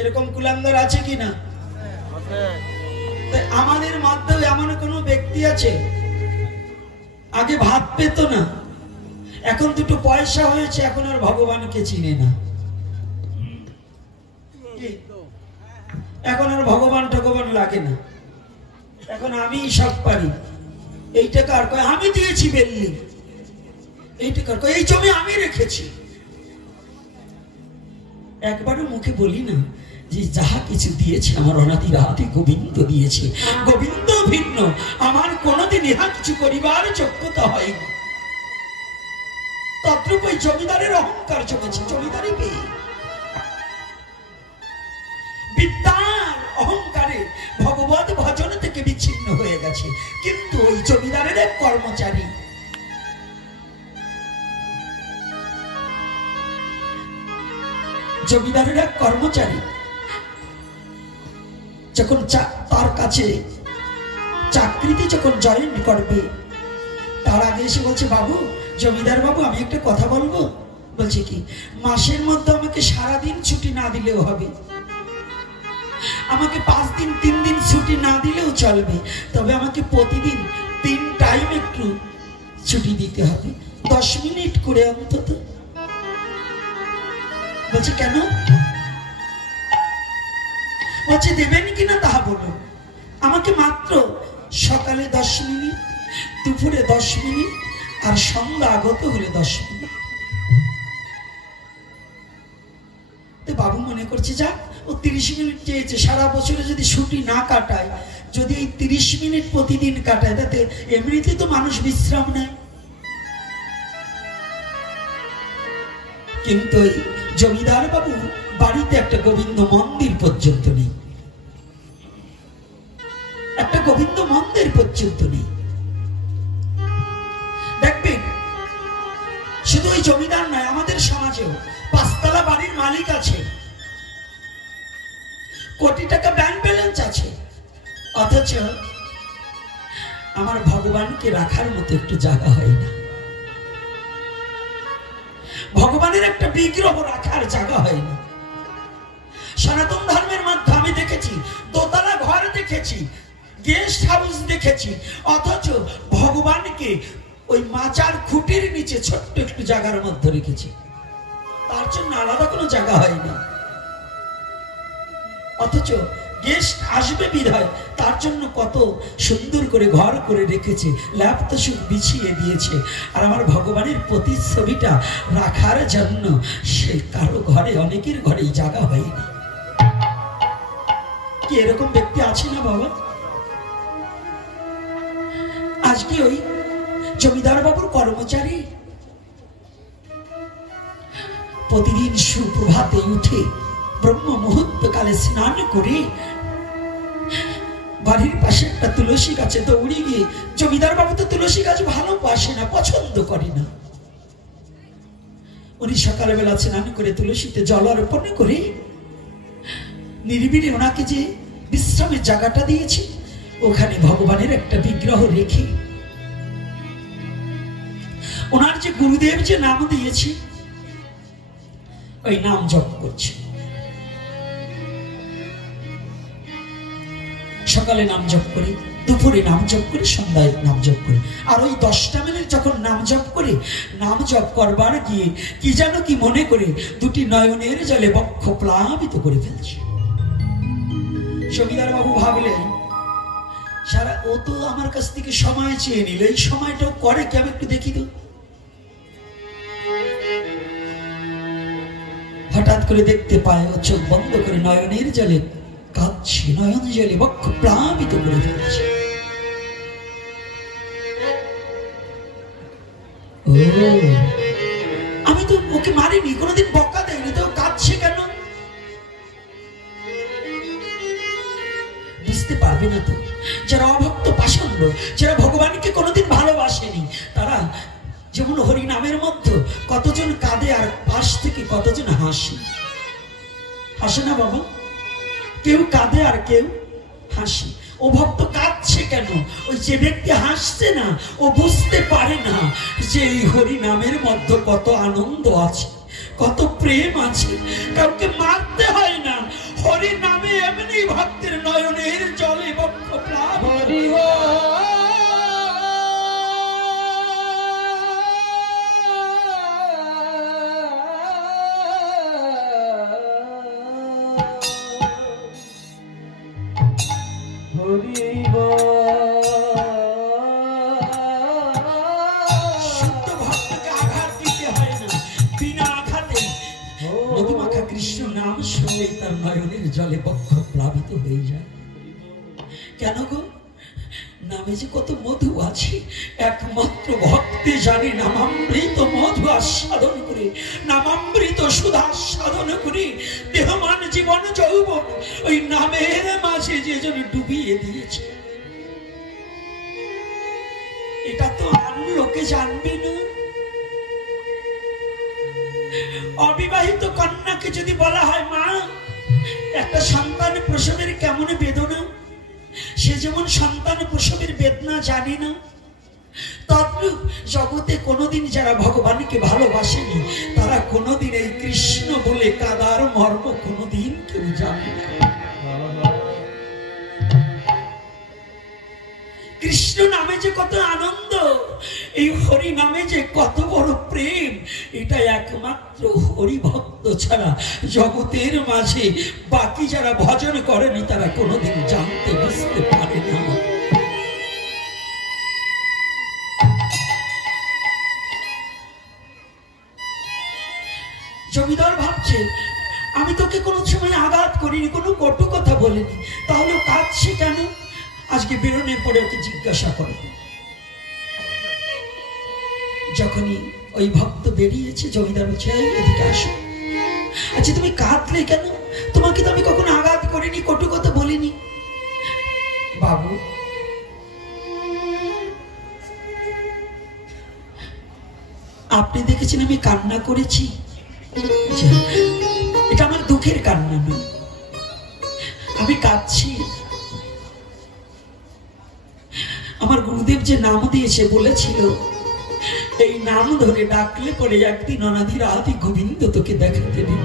এরকম কুলাঙ্গার আছে কি না? আমাদের মধ্যেও এমন কোনো ব্যক্তি আছে আগে ভাত পেত না, এখন দুটো পয়সা হয়েছে, এখন আর ভগবানকে চিনে না। এখন আর ভগবান ঠগবান লাগে না, এখন আমি সব পারি। এই টাকা আর কয় আমি দিয়েছি বেল্লি, এই টাকা কয় এই জমি আমি রেখেছি। একবারও মুখে বলি না যে যাহা কিছু দিয়েছে আমার অনাদির হাতে গোবিন্দ দিয়েছে, গোবিন্দ ভিন্ন আমার কোনদিন ইহা কিছু করিবার যোগ্যতা হয়নি। তদ্রূপ ওই জমিদারের অহংকার জমেছে, জমিদারি পেয়ে বিদ্যার অহংকারে ভগবত ভজন থেকে বিচ্ছিন্ন হয়ে গেছে। কিন্তু ওই জমিদারের এক কর্মচারী যখন তার কাছে চাকরিতে যখন জয়েন করবে তার আগে এসে বলছে, বাবু জমিদার বাবু আমি একটা কথা বলবো। বলছে কি? মাসের মধ্যে আমাকে সারাদিন ছুটি না দিলেও হবে, আমাকে 5 দিন 3 দিন ছুটি না দিলেও চলবে, তবে আমাকে প্রতিদিন 3 টাইম একটু ছুটি দিতে হবে, 10 মিনিট করে অন্তত। বলছে কেন? বলছে দেবেন কিনা তাহা বলুন, আমাকে মাত্র সকালে 10 মিনিট, দুপুরে 10 মিনিট, আর সন্ধ্যা আগত হলে 10 মিনিট। তো বাবু মনে করছে যাক ও 30 মিনিট চেয়েছে, সারা বছরে যদি ছুটি না কাটায়, যদি এই 30 মিনিট প্রতিদিন কাটায়, তাতে এমনিতে তো মানুষ বিশ্রাম নেয়। কিন্তু জমিদার বাবু বাড়িতে একটা গোবিন্দ মন্দির পর্যন্ত নেই, একটা গোবিন্দ মন্দির পর্যন্ত নেই। দেখবেন শুধু ওই জমিদার নয়, আমাদের সমাজেও 5 তলা বাড়ির মালিক আছে, কোটি টাকা ব্যাংক ব্যালেন্স আছে, অথচ আমার ভগবানকে রাখার মতো একটু জায়গা হয় না। ভগবানের একটা বিগ্রহ রাখার জায়গা হয় না। সনাতন ধর্মের মধ্যে আমি দেখেছি দোতলা ঘর দেখেছি, গেস্ট হাউস দেখেছি, অথচ ভগবানকে ওই মাচার খুঁটির নিচে ছোট্ট একটু জায়গার মধ্যে রেখেছি, তার জন্য আলাদা কোনো জায়গা হয় না। অথচ গেস্ট আসবে বিধায় তার জন্য কত সুন্দর করে ঘর করে রেখেছে, ল্যাপ তো সুখ বিছিয়ে দিয়েছে। আর আমার ভগবানের প্রতিচ্ছবিটা রাখার জন্য সে কারো ঘরে, অনেকের ঘরেই জায়গা হয় না। কি এরকম ব্যক্তি আছে না বাবা? আজকে ওই জমিদার বাবুর কর্মচারী প্রতিদিন সুপ্রভাতে উঠে ব্রহ্ম মুহূর্ত কালে স্নান করে বাড়ির পাশে একটা তুলসী গাছে দৌড়ে গিয়ে, জমিদার বাবু তো তুলসী গাছ ভালোবাসে না, পছন্দ করে না, উনি সকালবেলা স্নান করে তুলসীতে জল অর্পণ করে নিরিবিলি ওনাকে যে বিশ্রামের জায়গাটা দিয়েছে ওখানে ভগবানের একটা বিগ্রহ রেখে ওনার যে গুরুদেব যে নাম দিয়েছে ওই নাম জপ করছে। সকালে নাম জপ করে, দুপুরে নাম জপ করে, সন্ধ্যায় নাম জপ করে, আর ওই 10টা মিনিট যখন নাম জপ করে, নাম জপ করবার গিয়ে কি যেন কি মনে করে দুটি নয়নের জলে বক্ষ প্লাবিত করে ফেলছে। জমিদার বাবু ভাবলেন সারা ও তো আমার কাছ থেকে সময় চেয়ে নিল, এই সময়টাও করে কি, আমি একটু দেখি তো। হঠাৎ করে দেখতে পায় ও চোখ বন্ধ করে নয়নের জলে কাঁদছে, নয়ন জলে বক্ষ প্লাবিত করে ফেলছে। ও, আমি তো ওকে মারিনি, কোনোদিন বকা দেয়নি, তো কাঁদছে কেন? বুঝতে পারবে না তো যারা অভক্ত পাষণ্ড, যারা ভগবানকে কোনোদিন ভালোবাসেনি, তারা যেমন হরি নামের মধ্যে কতজন কাঁদে আর পাশ থেকে কতজন হাসে, হাসে না বাবা? কেউ কাঁদে আর কেউ হাসে। ও ভক্ত কাঁদছে কেন? ওই যে ব্যক্তি হাসছে না ও বুঝতে পারে না যে এই হরি নামের মধ্যে কত আনন্দ আছে, কত প্রেম আছে, কাউকে মারতে হয় না। হরি নামে এমনি ভক্তের নয়নের জলে বক্ষ প্লাবিত। শুদ্ধ ভক্তকে আঘাত দিতে হয় না, বিনা আঘাতে মধুমাখা কৃষ্ণ নাম শুনলেই তার নয়নের জলে বক্ষ প্লাবিত হয়ে যায়। কেন গো? নামে যে কত মধু আছে, একমাত্র ভক্তে জানে। নামামৃত মধু আস্বাদন করে, নামামৃত সুধা আস্বাদন করে দেহমান জীবন যৌবন ওই নামের মাঝে যে জন ডুবিয়ে দিয়েছে, এটা তো আর লোকে জানবে না। অবিবাহিত কন্যাকে যদি বলা হয় মা একটা সন্তান প্রসবের কেমন বেদনা, সে যেমন সন্তান প্রসবের বেদনা জানে না, তদ্রূপ জগতে কোনোদিন যারা ভগবানকে ভালোবাসেনি তারা কোনোদিন এই কৃষ্ণ বলে কাদার মর্ম কোনোদিন কেউ জানে না। কৃষ্ণ নামে যে কত আনন্দ, এই হরি নামে যে কত বড় প্রেম, এটা একমাত্র হরি ভক্ত ছাড়া জগতের মাঝে বাকি যারা ভজন করেনি তারা কোনোদিন জানতে বুঝতে পারে না। জমিদার ভাবছে আমি তোকে কোনো সময় আঘাত করিনি, কোনো কটু কথা বলিনি, তাহলে কাঁদছে কেন? আজকে বেরোনোর পরে ওকে জিজ্ঞাসা করো। যখনই ওই ভক্ত বেরিয়েছে জমিদার বলছে এদিকে আসো। আচ্ছা তুমি কাঁদলে কেন? তোমাকে তো আমি কখনো আঘাত করিনি, কটু কথা বলিনি। বাবু আপনি দেখেছেন আমি কান্না করেছি, এটা আমার দুঃখের কান্না নয়। আমি কাঁদছি। আমার গুরুদেব যে নাম দিয়েছে বলেছিল এই নাম ধরে ডাকলে পরে একদিন অনাদি রাধি গোবিন্দ তোকে দেখা দেবে,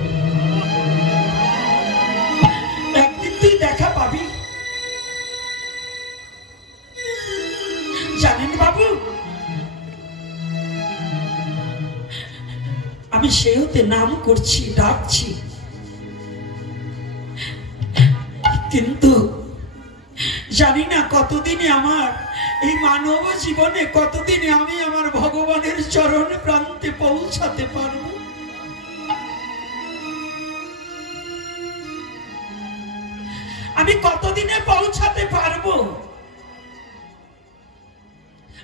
একদিন তুই দেখা পাবি। জানেন বাবু, আমি সেওতে নাম করছি, ডাকছি, কিন্তু জানি না কতদিনে আমার এই মানব জীবনে কতদিনে আমি আমার ভগবানের চরণ প্রান্তে পৌঁছাতে পারব। আমি কতদিনে পৌঁছাতে পারবো,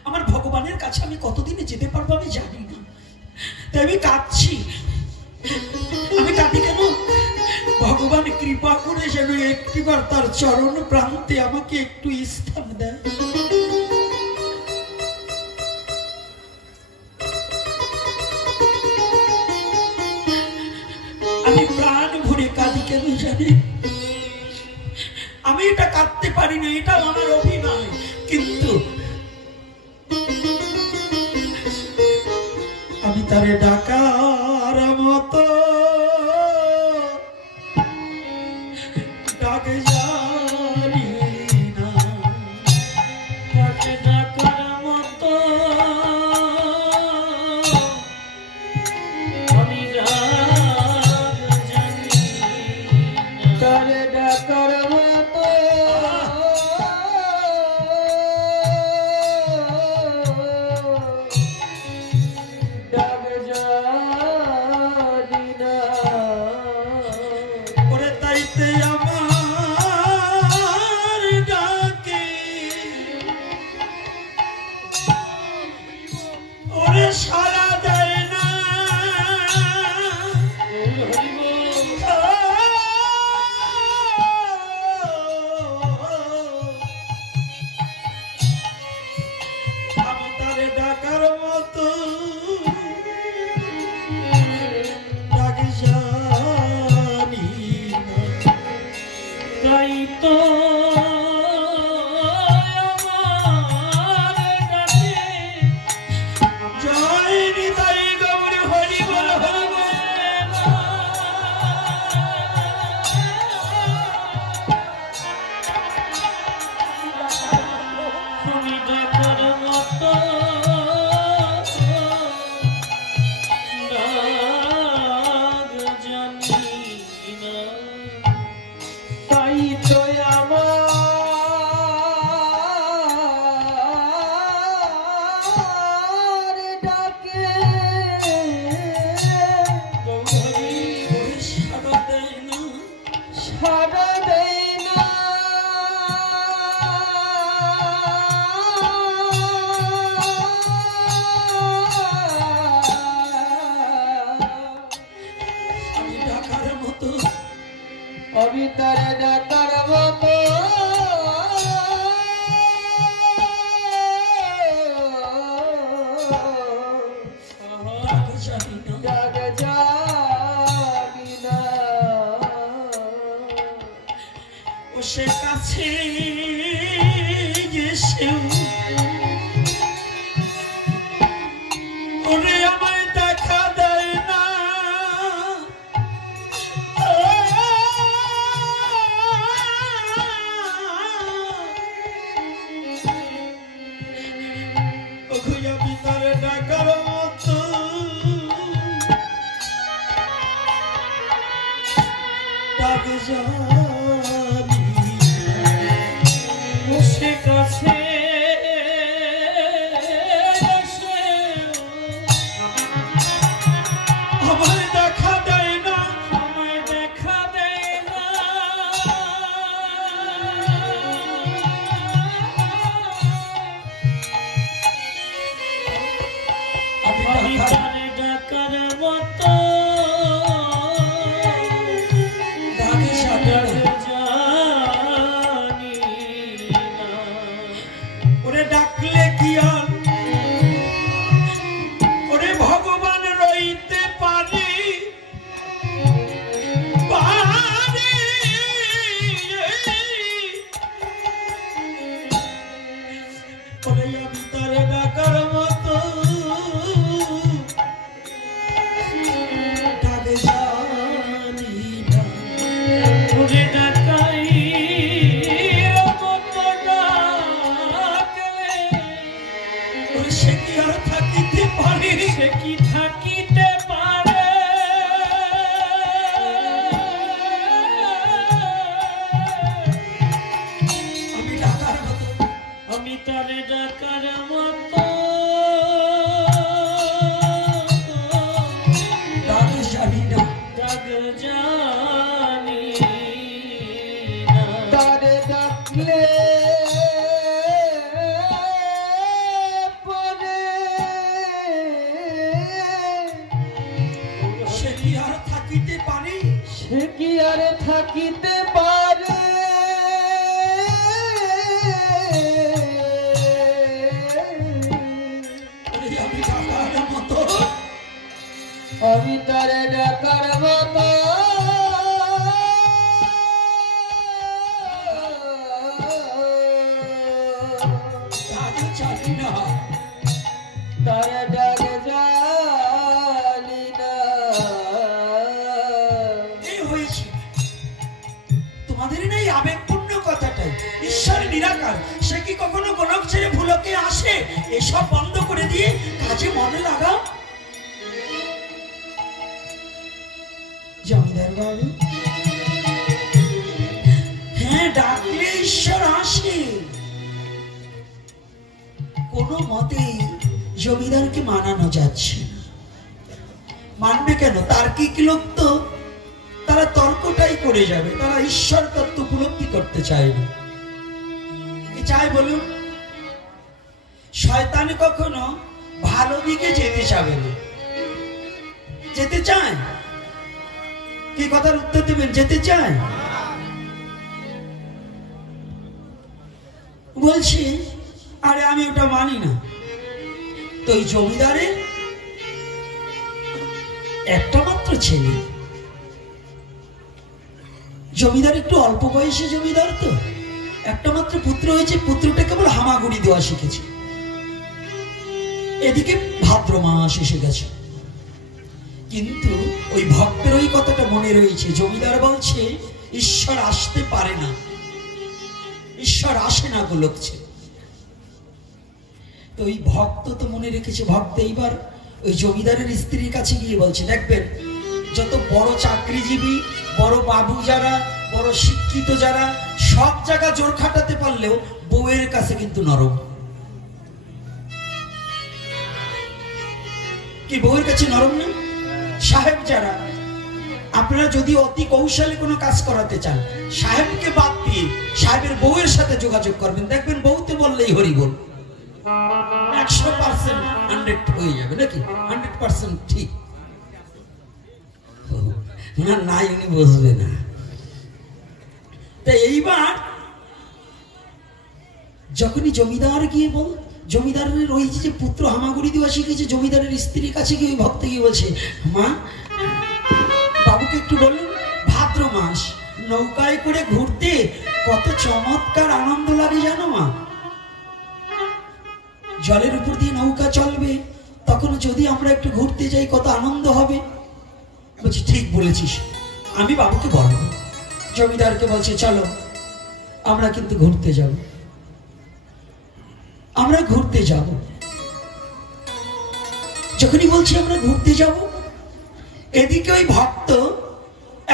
আমার ভগবানের কাছে আমি কতদিনে যেতে পারবো আমি জানি না। তাই আমি কাঁদছি। আমি কাঁদি কেন? ভগবান কৃপা করে যেন একটিবার তার চরণ প্রান্তে আমাকে একটু স্থান দেয়। আমি প্রাণ ভরে কাঁদি কেন জানি? আমি এটা কাঁদতে পারি না, এটা আমার অভিনয়, কিন্তু আমি তারে ডাকার মতো ডাকে জানি না, তাকে ডাকার মতো আমি ডাক জানি না, তারে ডাকার মতো ডাক জানি না। ওরে তাইতে আমার ডাকে ওরে সারা দেয় না, আমি তারে ডাকার মতো ডাকে জানি না। তাই তো আমার ডাকে জয় নিতাই গৌর হরি বল হরি বল। তুমি ডাকার মতো ডাক জানি না। তাই তো আমার ডাকে সাড়া দেয় না, সাড়া দেয় না। আমি ডাকার মতো, আমি তারে ডাকার মতো ডাক জানি না, ডাক জানি না। ও সে কাছে এসেও ওরে আমায় দেখা দেয় না। আমি তারে ডাকার মতো ডাক জানি না। সে কাছে আমায় দেখা দেয় না, আমায় দেখা দেয় না। আমি তারে ডাকার মতো ডাক জানি না। ওরে ডাকলে কি আর ওরে ভগবান রইতে পারে, পারে জানি তারে ডাকলে পরে সে কি আর থাকিতে পারে? সে কি আর থাকিতে পারে? আমি তারে ডাকার মতো জানি না, তারে ডাক জানি না। এই হয়েছে তোমাদের এই আবেগপূর্ণ কথাটাই। ঈশ্বর নিরাকার, সে কি কখনো গোলক ছেড়ে ভুলকে আসে? এসব বন্ধ করে দিয়ে কাজে মনে লাগাও। জমিদার বাবু, হ্যাঁ, ডাকলে ঈশ্বর আসে। কোনো মতেই জমিদারকে মানানো যাচ্ছে না। মানবে কেন? তার্কিক লোক তো, তারা তর্কটাই করে যাবে, তারা ঈশ্বর তত্ত্ব উপলব্ধি করতে চায় না। কি চায় বলুন? শয়তান কখনো ভালো দিকে যেতে চাবে না। যেতে চায়? কি কথার উত্তর দেবেন? যেতে চায়? বলছি আরে আমি ওটা মানি না। তো এই জমিদারের একটা মাত্র ছেলে, জমিদার একটু অল্প বয়সে জমিদার, তো একটা মাত্র পুত্র হয়েছে। পুত্রটা কেবল হামাগুড়ি দেওয়া শিখেছে। এদিকে ভাদ্র মাস এসে গেছে, কিন্তু ওই ভক্তের ওই কথাটা মনে রয়েছে। জমিদার বলছে ঈশ্বর আসতে পারে না, ঈশ্বর আসে না গোলকছে। তো ওই ভক্ত তো মনে রেখেছে। ভক্ত এইবার ওই জমিদারের স্ত্রীর কাছে গিয়ে বলছে, দেখবেন যত বড় চাকরিজীবী, বড় বাবু যারা, বড় শিক্ষিত যারা, সব জায়গা জোর খাটাতে পারলেও বউয়ের কাছে কিন্তু নরম। কি বউয়ের কাছে নরম না? সাহেব যারা, আপনারা যদি অতি কৌশলে কোনো কাজ করাতে চান, সাহেবকে বাদ দিয়ে সাহেবের বউয়ের সাথে যোগাযোগ করবেন, দেখবেন বউতে বললেই হরিবল 100% 100 হয়ে যাবে। নাকি 100% ঠিক না? নাই, উনি বুঝবে না। তাই এইবার যখনই জমিদার গিয়ে বল, জমিদারের ওই যে পুত্র হামাগুড়ি দেওয়া শিখেছে, জমিদারের স্ত্রীর কাছে গিয়ে ভক্ত গিয়ে বলছে, মা বাবুকে একটু বলুন, ভাদ্র মাস নৌকায় করে ঘুরতে কত চমৎকার আনন্দ লাগে জানো মা? জলের উপর দিয়ে নৌকা চলবে, তখন যদি আমরা একটু ঘুরতে যাই কত আনন্দ হবে। বলছি ঠিক বলেছিস, আমি বাবুকে বলবো। জমিদারকে বলছে চলো আমরা কিন্তু ঘুরতে যাব, আমরা ঘুরতে যাব। যখনই বলছি আমরা ঘুরতে যাব, এদিকে ওই ভক্ত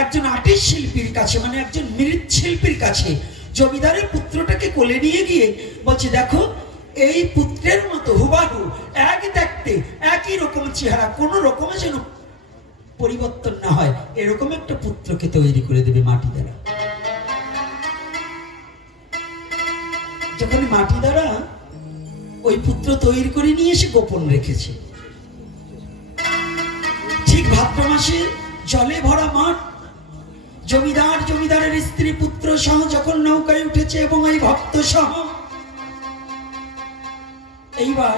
একজন আর্টিস্ট শিল্পীর কাছে, মানে একজন মৃৎশিল্পীর কাছে জমিদারের পুত্রটাকে কোলে নিয়ে গিয়ে বলছে, দেখো এই পুত্রের মতো হুবাহু, এক দেখতে, একই রকম চেহারা, কোন রকমে যেন পরিবর্তন না হয়, এরকম একটা পুত্রকে তৈরি করে দেবে মাটি দ্বারা। যখন মাটি দ্বারা ওই পুত্র তৈরি করে নিয়ে এসে গোপন রেখেছে, ঠিক ভাদ্র মাসে জলে ভরা মাঠ, জমিদার, জমিদারের স্ত্রী, পুত্র সহ যখন নৌকায় উঠেছে এবং এই ভক্ত সহ, এইবার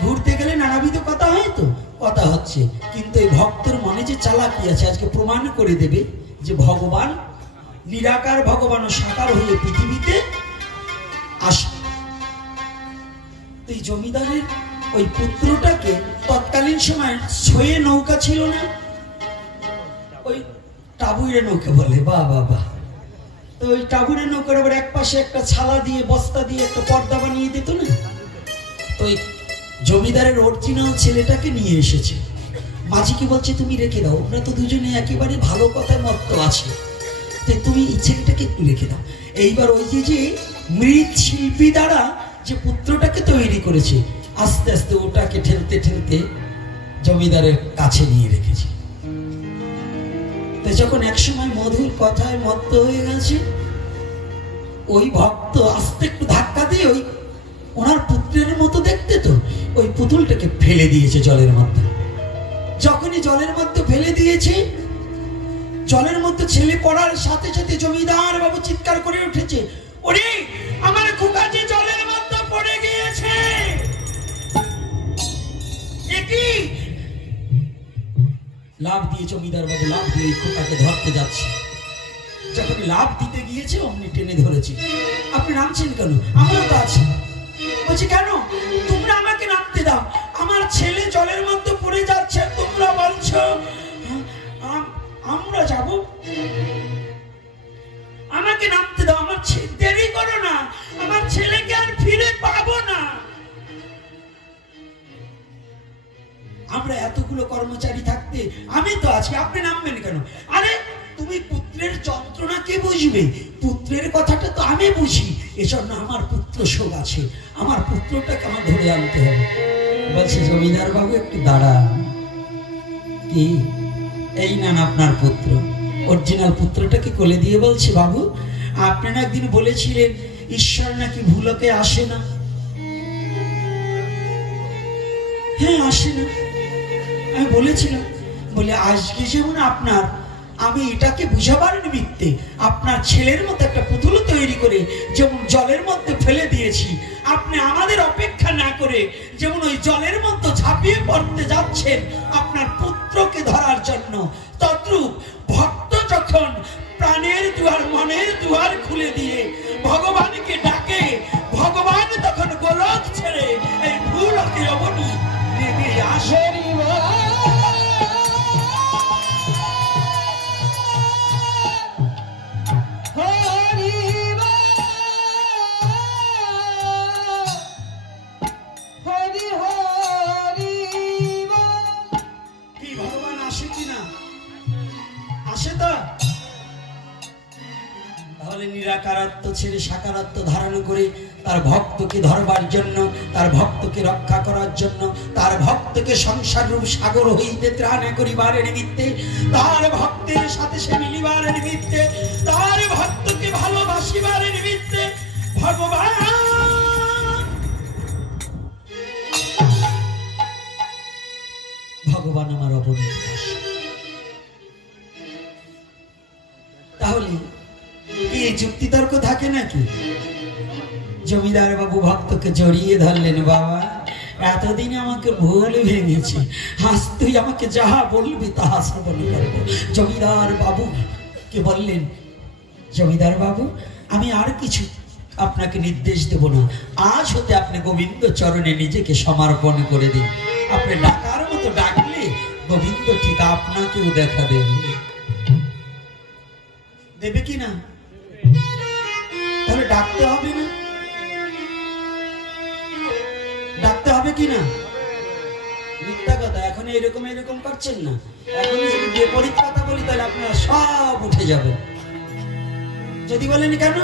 ঘুরতে গেলে নানাবিধ কথা হয়, তো কথা হচ্ছে, কিন্তু এই ভক্তের মনে যে চালাকি আছে আজকে প্রমাণ করে দেবে যে ভগবান নিরাকার, ভগবান ও সাকার হয়ে পৃথিবীতে আসে। এই জমিদারের ওই পুত্রটাকে তৎকালীন সময় ছয়ে নৌকা ছিল না, ওই টাবুইরে নৌকা বলে, বা বাবা। তো ওই টাবুইরে নৌকার আবার এক পাশে একটা ছালা দিয়ে, বস্তা দিয়ে একটা পর্দা বানিয়ে দিত না। তো ওই জমিদারের অরিজিনাল ছেলেটাকে নিয়ে এসেছে। মাঝিকে বলছে তুমি রেখে দাও, ওরা তো দুজনে একেবারে ভালো কথায় মত্ত আছে, তুমি এই ছেলেটাকে একটু রেখে দাও। এইবার ওই যে মৃৎশিল্পী দ্বারা যে পুত্রটাকে তৈরি করেছে, আস্তে আস্তে ওটাকে ঠেলতে ঠেলতে জমিদারের কাছে নিয়ে রেখেছে। তো যখন একসময় মধুর কথায় মত্ত হয়ে গেছে, ওই ভক্ত আস্তে একটু ধাক্কা দিয়ে ওই ওনার পুত্রের মতো দেখতে তো ওই পুতুলটাকে ফেলে দিয়েছে জলের মধ্যে। যখনই জলের মধ্যে ফেলে দিয়েছে, জলের মধ্যে ছেলে পড়ার সাথে সাথে জমিদার বাবু চিৎকার করে উঠেছে, ওরে আমার খোকাজি জলের মধ্যে পড়ে গিয়েছে। একই লাভ দিয়ে জমিদার বাবু লাভ দিয়ে খোকাকে ধরতে যাচ্ছে। যখন লাভ দিতে গিয়েছে অমনি টেনে ধরেছি। আপনি নামছেন কেন? আমরা তো আছি। বলছি কেন? তোমরা আমাকে নামতে দাও, আমার ছেলে জলের মধ্যে পড়ে যাচ্ছে, তোমরা বলছো আমরা যাব? আমাকে নামতে দাও, আমার দেরি করো না, আমার ছেলেকে আর ফিরে পাবো না। আমরা এতগুলো কর্মচারী থাকতে আমি তো আছি, আপনি নামবেন কেন? আরে তুমি পুত্রের যন্ত্রণা কে বুঝবে? পুত্রের কথাটা তো আমি বুঝি, এজন্য আমার পুত্র শোক আছে, আমার পুত্রটাকে আমার ধরে আনতে হবে। বলছে জমিদার বাবু একটু দাঁড়ান। কি? এই নেন আপনার পুত্র। অরিজিনাল পুত্রটাকে কোলে দিয়ে বলছে, বাবু আপনারা একদিন বলেছিলেন ঈশ্বর নাকি ভুলকে আসে না। হ্যাঁ আসে না, আমি বলেছিলাম। বলে আজকে যেমন আপনার, আমি এটাকে বুঝাবার নিমিত্তে আপনার ছেলের মতো একটা পুতুল তৈরি করে যেমন জলের মধ্যে ফেলে দিয়েছি, আপনি আমাদের অপেক্ষা না করে যেমন ওই জলের মধ্যে ঝাঁপিয়ে পড়তে যাচ্ছেন আপনার পুত্রকে ধরার জন্য, তদ্রূপ ভক্ত যখন প্রাণের দুয়ার মনের দুয়ার খুলে দিয়ে ভগবানকে ডাকে, ভগবান তখন গোলক ছেড়ে এই ভূলোকে অবনী নেমে আসে। নিরাকারত্ব ছেড়ে সাকারত্ব ধারণ করে তার ভক্তকে ধরবার জন্য, তার ভক্তকে রক্ষা করার জন্য, তার ভক্তকে সংসার রূপ সাগর হইতে ত্রাণ করিবার নিমিত্তে, তার ভক্তের সাথে সে মিলিবার নিমিত্তে, তার ভক্তকে ভালোবাসিবার নিমিত্তে ভগবান আমার অবনীত। তাহলে এই যুক্তি তর্ক থাকে নাকি? জমিদার বাবু ভক্তকে জড়িয়ে ধরলেন, বাবা এতদিন আমাকে ভুল ভেঙেছে, আজ তুই আমাকে যাহা বলবি তাহা শ্রবণ করব। জমিদার বাবু কে বললেন, জমিদার বাবু আমি আর কিছু আপনাকে নির্দেশ দেব না, আজ হতে আপনি গোবিন্দ চরণে নিজেকে সমর্পণ করে দিন। আপনি ডাকার মতো ডাকলে গোবিন্দ ঠিক আপনাকেও দেখা দেবে। দেবে কি না? তাহলে ডাকতে হবে না? ডাকতে হবে কি না? মিথ্যা কথা। এখন এরকম এরকম করছেন না, এখন যদি বিপরীত কথা বলি তাহলে আপনারা সব উঠে যাবে। যদি বলেন কেন?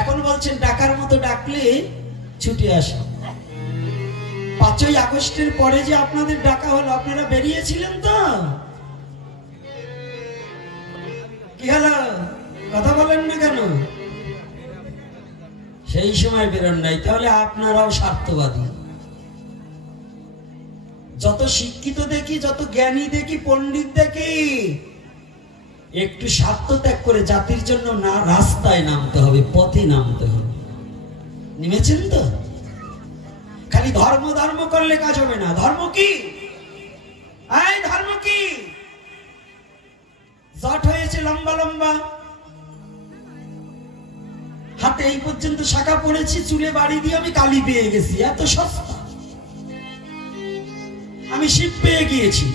এখন বলছেন ডাকার মতো ডাকলে ছুটে আসে। 5ই আগস্টের পরে যে আপনাদের ডাকা হলো, আপনারা বেরিয়েছিলেন তো? কি হলো? কথা বলেন না কেন? সেই সময় বেরোন নাই, তাহলে আপনারাও স্বার্থবাদী। যত শিক্ষিত দেখি, যত জ্ঞানী দেখি, পণ্ডিত দেখি, একটু স্বার্থ ত্যাগ করে জাতির জন্য না রাস্তায় নামতে হবে, পথে নামতে হবে। নেমেছেন তো? খালি ধর্ম ধর্ম করলে কাজ হবে না। ধর্ম কি? এই ধর্ম কি? জট হয়েছে লম্বা লম্বা, হাতে এই পর্যন্ত শাখা পড়েছি, চুলে বাড়ি দিয়ে আমি কালি পেয়ে গেছি, এত সস্তা। আমি শিব পেয়ে গিয়েছি,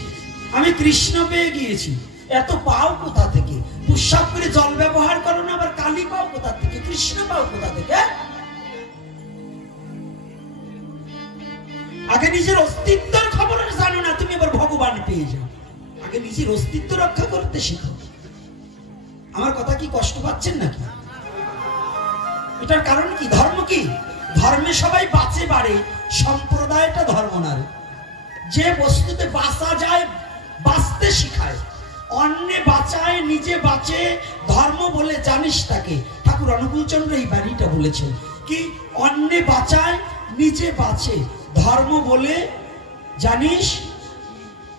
আমি কৃষ্ণ পেয়ে গিয়েছি, এত পাও কোথা থেকে? পুষ্পাপ করে জল ব্যবহার করো না, আবার কালী পাও কোথা থেকে? কৃষ্ণ পাও কোথা থেকে? আগে নিজের অস্তিত্বের খবর জানো না, তুমি আবার ভগবান পেয়ে যাও। আগে নিজের অস্তিত্ব রক্ষা করতে শিখো। আমার কথা কি কষ্ট পাচ্ছেন নাকি? এটার কারণ কি? ধর্ম কি? ধর্মে সবাই বাঁচে বাড়ে, সম্প্রদায়টা ধর্ম না। যে বস্তুতে বাঁচা যায় বাঁচতে শিখায়, অন্যে বাঁচায় নিজে বাঁচে ধর্ম বলে জানিস তাকে। ঠাকুর অনুকূলচন্দ্র এই বাড়িটা বলেছেন কি, অন্যে বাঁচায় নিজে বাঁচে ধর্ম বলে জানিস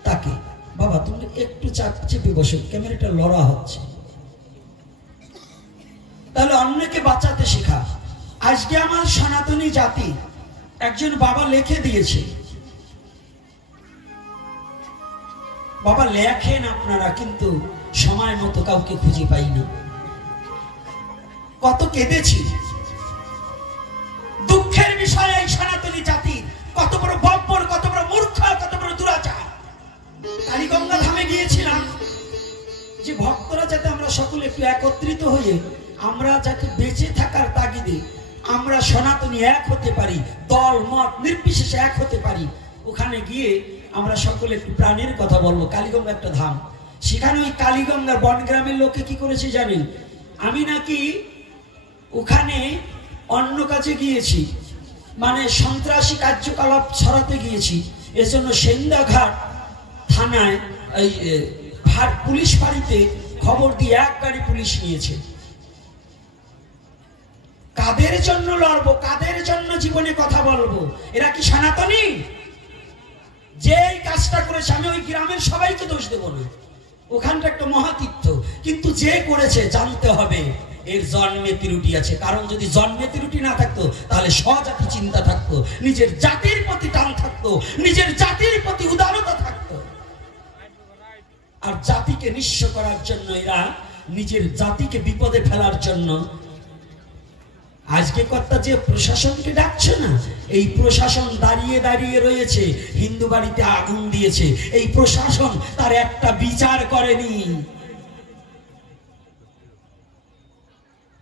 তাকে। বাবা তুমি একটু চাপ চেপে বসে, ক্যামেরাটা লড়া হচ্ছে। তাহলে অন্যকে বাঁচাতে শেখা। আজকে আমার সনাতনী জাতি একজন বাবা লিখে দিয়েছে, বাবা লেখেন আপনারা কিন্তু সময় মতো কাউকে খুঁজে পাইনি। কত কেঁদেছি, দুঃখের বিষয় এই সনাতনী জাতি কত বড় বব্বর, কত বড় মূর্খ, কত বড় দুরাচার। কালীগঙ্গা ধামে গিয়েছিলাম যে ভক্তরা যাতে আমরা সকলে একটু একত্রিত হয়ে আমরা যাতে বেঁচে থাকার তাগিদে আমরা সনাতনী এক হতে পারি, দল মত নির্বিশেষে এক হতে পারি। ওখানে গিয়ে আমরা সকলে একটু প্রাণের কথা বলবো। কালীগঙ্গা একটা ধাম, সেখানে ওই কালীগঙ্গার বনগ্রামের লোকে কি করেছে জানেন? আমি নাকি ওখানে অন্য কাজে গিয়েছি, মানে সন্ত্রাসী কার্যকলাপ ছড়াতে গিয়েছি, এজন্য সেন্দাঘাট থানায় এই পুলিশ ফাঁড়িতে খবর দিয়ে এক গাড়ি পুলিশ নিয়েছে। কাদের জন্য লড়বো, কাদের জন্য জীবনে কথা বলবো? এরা কি সনাতনী? যে এই কাজটা করেছে, আমি ওই গ্রামের সবাইকে দোষ দেবো না, ওখানটা একটা মহাতীর্থ, কিন্তু যে করেছে জানতে হবে এর জন্মে ত্রুটি আছে। কারণ যদি জন্মে ত্রুটি না থাকতো তাহলে স্বজাতি চিন্তা থাকতো, নিজের জাতির প্রতি টান থাকতো, নিজের জাতির প্রতি উদারতা থাকতো। আর জাতিকে নিঃস্ব করার জন্য এরা নিজের জাতিকে বিপদে ফেলার জন্য আজকে কর্তা যে প্রশাসনকে ডাকছে না, এই প্রশাসন দাঁড়িয়ে দাঁড়িয়ে রয়েছে, হিন্দু বাড়িতে আগুন দিয়েছে, এই প্রশাসন তার একটা বিচার করেনি।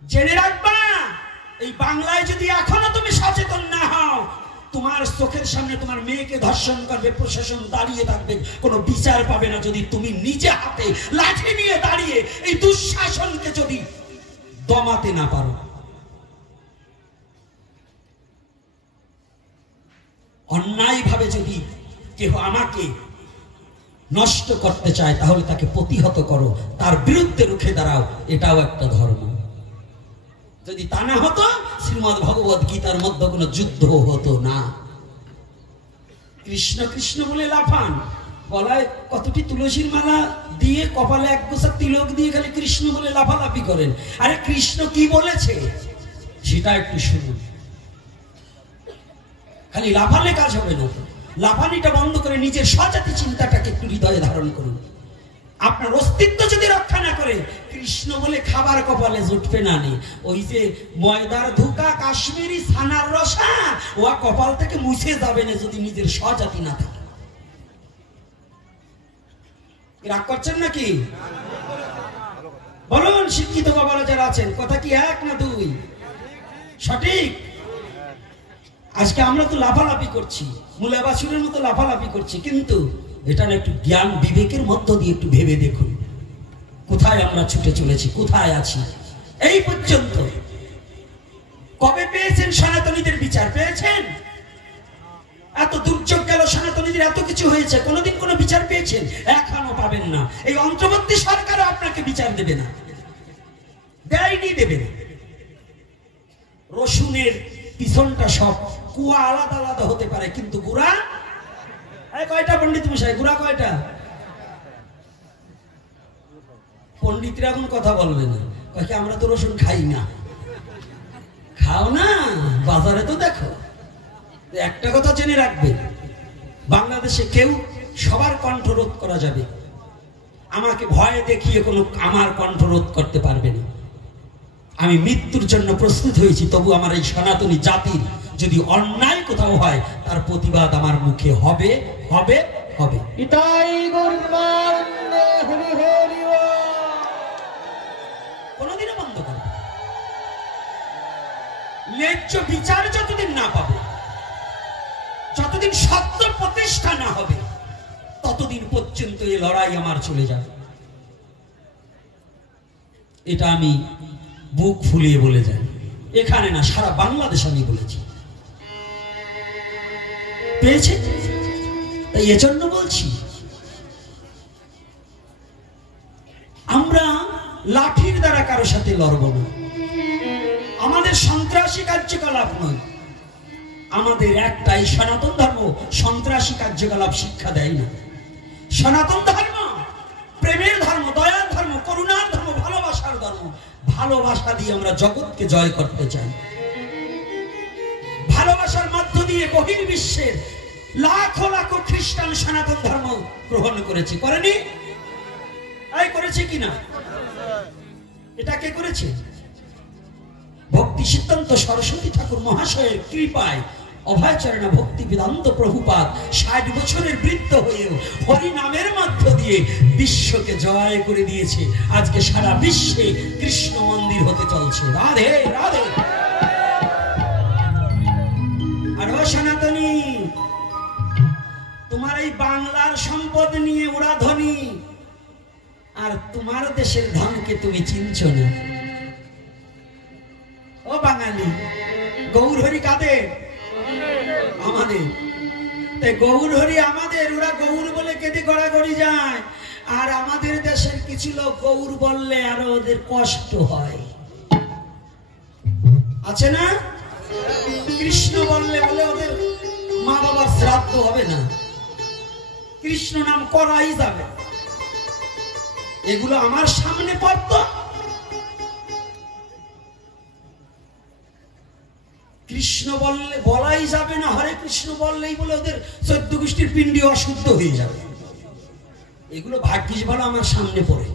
জেনে রাখবা, এই বাংলায় যদি এখনো তুমি সচেতন না হও, তোমার চোখের সামনে তোমার মেয়েকে ধর্ষণ করবে, প্রশাসন দাঁড়িয়ে থাকবে, কোনো বিচার পাবে না যদি তুমি নিজে হাতে লাঠি নিয়ে দাঁড়িয়ে এই দুঃশাসনকে যদি দমাতে না পারো। অন্যায় ভাবে যদি কেউ আমাকে নষ্ট করতে চায় তাহলে তাকে প্রতিহত করো, তার বিরুদ্ধে রুখে দাঁড়াও, এটাও একটা ধর্ম। যদি তা না হতো শ্রীমদ্ ভগবত গীতার মধ্যে কোনো যুদ্ধ হতো না। কৃষ্ণ কৃষ্ণ বলে লাফান, গলায় কতটি তুলসীর মালা দিয়ে, কপালে এক গোছা তিলক দিয়ে খালি কৃষ্ণ বলে লাফালাফি করেন। আরে কৃষ্ণ কি বলেছে সেটা একটু শুনুন। খালি লাফালে কাজ হবে না, লাফানিটা বন্ধ করে নিজের স্বজাতি চিন্তাটাকে একটু হৃদয়ে ধারণ করুন। আপনার অস্তিত্ব যদি রক্ষা না করে, কৃষ্ণ বলে খাবার কপালে জুটবে না। ওই যে ময়দার ধোকা, কাশ্মীরি ছানার রসা, ও কপাল থেকে মুছে যাবে না যদি নিজের স্বজাতি না থাকে। রাগ করছেন নাকি? বলুন শিক্ষিত বাবারা যারা আছেন, কথা কি এক না দুই? সঠিক। আজকে আমরা তো লাফালাফি করছি, মুলাবাসুরের মতো লাফালাফি করছি, কিন্তু এটা না একটু জ্ঞান বিবেকের মধ্য দিয়ে একটু ভেবে দেখুন কোথায় আমরা ছুটে চলেছি, কোথায় আছি। এই পর্যন্ত কবে পেয়েছেন সনাতনীদের বিচার? পেয়েছেন? এত দুর্যোগ গেল, সনাতনীদের এত কিছু হয়েছে, কোনোদিন কোনো বিচার পেয়েছেন? এখনো পাবেন না। এই অন্তর্বর্তী সরকারও আপনাকে বিচার দেবে না, দেয়নি, দেবে না। রসুনের পিছনটা সব কুয়া আলাদা আলাদা হতে পারে, কিন্তু গুড়া কয়টা? পণ্ডিত মশাই, গুড়া কয়টা? পণ্ডিতরা এখন কথা বলবে না, কয়েক আমরা তো রসুন খাই না। খাও না, বাজারে তো দেখো। একটা কথা জেনে রাখবে, বাংলাদেশে কেউ সবার কণ্ঠরোধ করা যাবে, আমাকে ভয় দেখিয়ে কোনো আমার কণ্ঠরোধ করতে পারবে না। আমি মৃত্যুর জন্য প্রস্তুত হয়েছি, তবু আমার এই সনাতনী জাতির যদি অন্যায় কোথাও হয় তার প্রতিবাদ আমার মুখে হবে, হবে, হবে। কোনদিনও বন্ধ করবে। ন্যায্য বিচার যতদিন না পাবে, যতদিন সত্য প্রতিষ্ঠা না হবে, ততদিন পর্যন্ত এই লড়াই আমার চলে যাবে। এটা আমি বুক ফুলিয়ে বলে যাই, এখানে না সারা বাংলাদেশ আমি বলেছি। পেয়েছে? তাই এজন্য বলছি লাঠির দ্বারা কারো সাথে লড়ব না, আমাদের সন্ত্রাসী কার্যকলাপ নয়। আমাদের একটাই সনাতন ধর্ম, সন্ত্রাসী কার্যকলাপ শিক্ষা দেয় না। সনাতন ধর্ম প্রেমের ধর্ম, দয়ার ধর্ম, করুণার ধর্ম, ভালোবাসার ধর্ম। ভালোবাসা দিয়ে আমরা জগৎকে জয় করতে চাই। ভালোবাসার মধ্য দিয়ে বহির্বিশ্বের লাখো লাখো খ্রিস্টান সনাতন ধর্ম গ্রহণ করেছে, করেনি? এই করেছে কিনা? এটা কে করেছে? ভক্তি সিদ্ধান্ত সরস্বতী ঠাকুর মহাশয়ের কৃপায় অভয়চরণা ভক্তি বেদান্ত প্রভুপাদ 60 বছরের বৃদ্ধ হয়েও হরি নামের মধ্য দিয়ে বিশ্বকে জয় করে দিয়েছে। আজকে সারা বিশ্বে কৃষ্ণ মন্দির হতে চলছে। রাধে রাধে। আর ও সনাতনী, তোমার এই বাংলার সম্পদ নিয়ে ওরা ধনী, আর তোমার দেশের ধনকে তুমি চিনছ না। ও বাঙালি, গৌর হরি কাদের? আমাদের। তাই গৌর হরি আমাদের, ওরা গৌর বলে কেটে গড়াগড়ি যায়। আর আমাদের দেশের কিছু লোক গৌর বললে আরো ওদের কষ্ট হয়, আছে না? কৃষ্ণ বললে বলে ওদের মা বাবার শ্রাদ্ধ হবে না, কৃষ্ণ নাম করাই যাবে। এগুলো আমার সামনে পড়ত। কৃষ্ণ বললে বলাই যাবে না, হরে কৃষ্ণ বললেই বলে ওদের 14 গোষ্ঠীর পিণ্ডি অশুদ্ধ হয়ে যাবে। এগুলো ভাগ্যিস ভালো আমার সামনে পড়ে।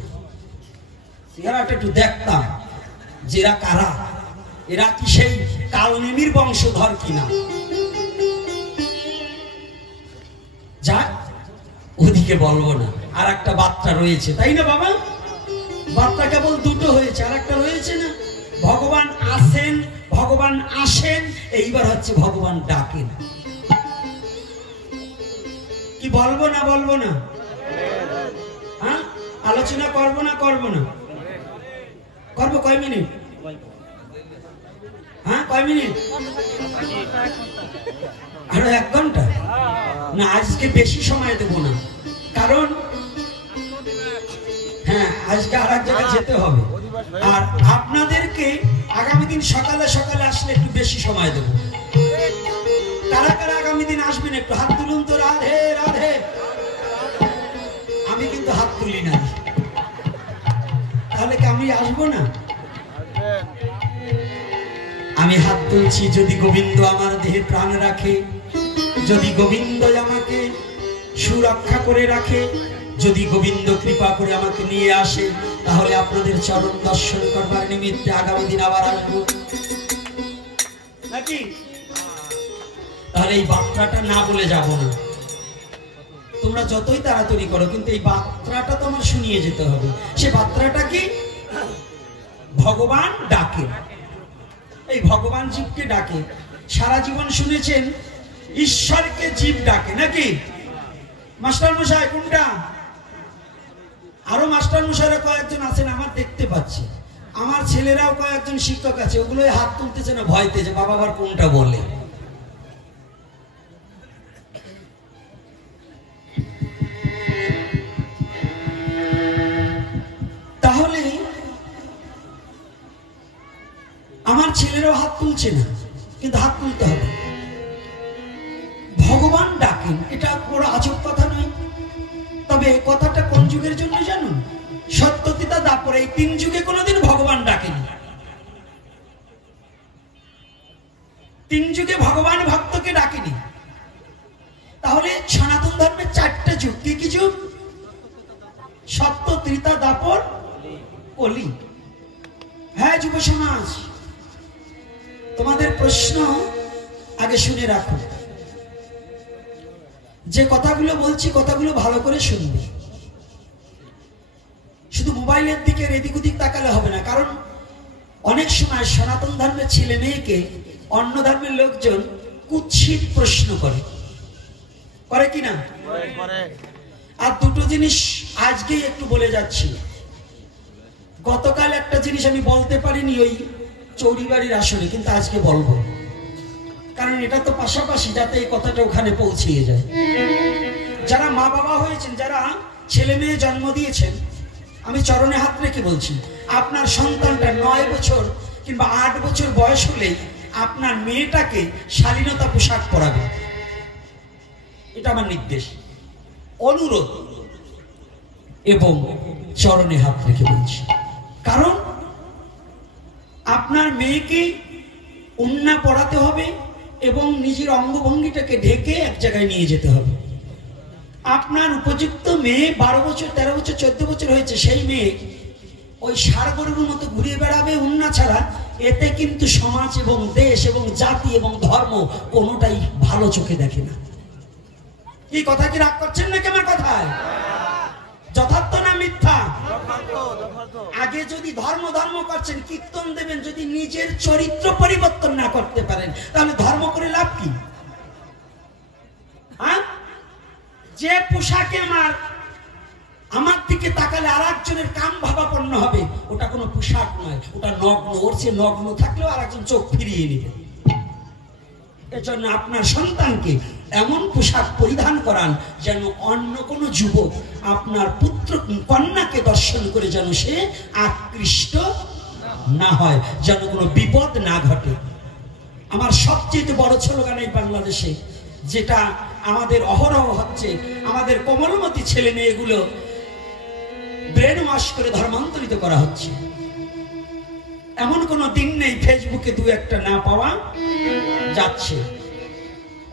এরা একটু দেখতাম যে এরা কারা, এরা কি সেই কালনেমির বংশধর কিনা। যাক, ওদিকে বলবো না। আর একটা বার্তা রয়েছে, তাই না বাবা? বার্তা কেবল দুটো হয়েছে, আর একটা রয়েছে না? ভগবান আসেন, ভগবান আসেন, এইবার হচ্ছে ভগবান ডাকেন। কি বলবো না বলবো না? হ্যাঁ, আলোচনা করবো না করবো না? করবো। কয় মিনিট? হ্যাঁ, কয় মিনিট? আরো 1 ঘন্টা? না, আজকে বেশি সময় দেবো না, কারণ হ্যাঁ আজকে আর এক জায়গায় যেতে হবে। আর আপনাদেরকে আগামী দিন সকালে সকালে আসলে একটু বেশি সময় দেবো। কারা কারা আগামী দিন আসবেন একটু হাত তুলুন তো। রাধে রাধে। আমি কিন্তু হাত তুলি না, তাহলে কি আমি আসবো না? আমি হাত তুলছি যদি গোবিন্দ আমার দেহে প্রাণ রাখে, যদি গোবিন্দ আমাকে সুরক্ষা করে রাখে, যদি গোবিন্দ কৃপা করে আমাকে নিয়ে আসে, তাহলে আপনাদের চরণ দর্শন করবার নিমিত্তে আগামী দিন আবার আসবো, নাকি? তাহলে এই বার্তাটা না বলে যাব না। তোমরা যতই তাড়াতাড়ি করো, কিন্তু এই বার্তাটা তো আমার শুনিয়ে যেতে হবে। সে বার্তাটা কি? ভগবান ডাকে। এই ভগবান জীবকে ডাকে। সারা জীবন শুনেছেন ঈশ্বরকে জীব ডাকে, নাকি? মাস্টার মশাই কোনটা? আরো মাস্টার মশাইরা কয়েকজন আছেন আমার দেখতে পাচ্ছি। আমার ছেলেরাও কয়েকজন শিক্ষক আছে, ওগুলো হাত তুলতেছে না ভয়তে যে বাবা আবার কোনটা বলে। তাহলে আমার ছেলেরাও হাত তুলছে না, কিন্তু হাত তুলতে হবে। ভগবান ডাকেন, এটা বড় আজব কথা নয়। তবে কথাটা কোন যুগের জন্য জানুন? সত্যতিতা দাপরে এই 3 যুগে কোনোদিন ভগবান ডাকেনি। 3 যুগে ভগবান ভক্তকে ডাকেনি। তাহলে সনাতন ধর্মের 4টে যুগ। কি কি যুগ? সত্য, ত্রেতা, দাপর, কলি। হ্যাঁ যুব সমাজ, তোমাদের প্রশ্ন আগে শুনে রাখো। যে কথাগুলো বলছি কথাগুলো ভালো করে শুনবে। শুধু মোবাইলের দিকে এদিক ওদিক তাকালে হবে না, কারণ অনেক সময় সনাতন ধর্মের ছেলে মেয়েকে অন্য ধর্মের লোকজন কুৎসিত প্রশ্ন করে কিনা? আর দুটো জিনিস আজকেই একটু বলে যাচ্ছি। গতকাল একটা জিনিস আমি বলতে পারিনি ওই চৌরিবাড়ির আসরে, কিন্তু আজকে বলবো, কারণ এটা তো পাশাপাশি, যাতে এই কথাটা ওখানে পৌঁছিয়ে যায়। যারা মা বাবা হয়েছেন, যারা ছেলে মেয়ে জন্ম দিয়েছেন, আমি চরণে হাত রেখে বলছি, আপনার সন্তানটা 9 বছর কিংবা 8 বছর বয়স হলে আপনার মেয়েটাকে শালীনতা পোশাক পরাবে। এটা আমার নির্দেশ, অনুরোধ এবং চরণে হাত রেখে বলছি। কারণ আপনার মেয়েকে ওন্না পড়াতে হবে এবং নিজের অঙ্গভঙ্গিটাকে ঢেকে এক জায়গায় নিয়ে যেতে হবে। আপনার উপযুক্ত মেয়ে 12 বছর 13 বছর 14 বছর হয়েছে, সেই মেয়ে ওই ষাঁড়গরুর মতো ঘুরে বেড়াবে ওন্না ছাড়া, এতে কিন্তু সমাজ এবং দেশ এবং জাতি এবং ধর্ম কোনোটাই ভালো চোখে দেখে না। এই কথা কি রাগ করছেন নাকি আমার কথায়? যথার্থ না মিথ্যা? আগে যদি ধর্ম ধর্ম করছেন, কীর্তন দেবেন, যদি নিজের চরিত্র পরিবর্তন না করতে পারেন তাহলে ধর্ম করে লাভ কি? যে পোশাকে আমার দিকে তাকালে আর একজনের কাম ভাবাপন্ন হবে, ওটা কোনো পোশাক নয়, ওটা নগ্ন। ওর চেয়ে নগ্ন থাকলেও আর একজন চোখ ফিরিয়ে নেবে। এজন্য আপনার সন্তানকে এমন পোশাক পরিধান করান যেন অন্য কোনো যুবক আপনার পুত্র কন্যাকে দর্শন করে যেন সে আকৃষ্ট না হয়, যেন কোনো বিপদ না ঘটে। আমার সবচেয়ে বড় স্লোগান এই বাংলাদেশে, যেটা আমাদের অহরহ হচ্ছে, আমাদের কোমলমতি ছেলে মেয়েগুলো ব্রেন ওয়াশ করে ধর্মান্তরিত করা হচ্ছে। এমন কোনো দিন নেই ফেসবুকে 2-1টা না পাওয়া যাচ্ছে।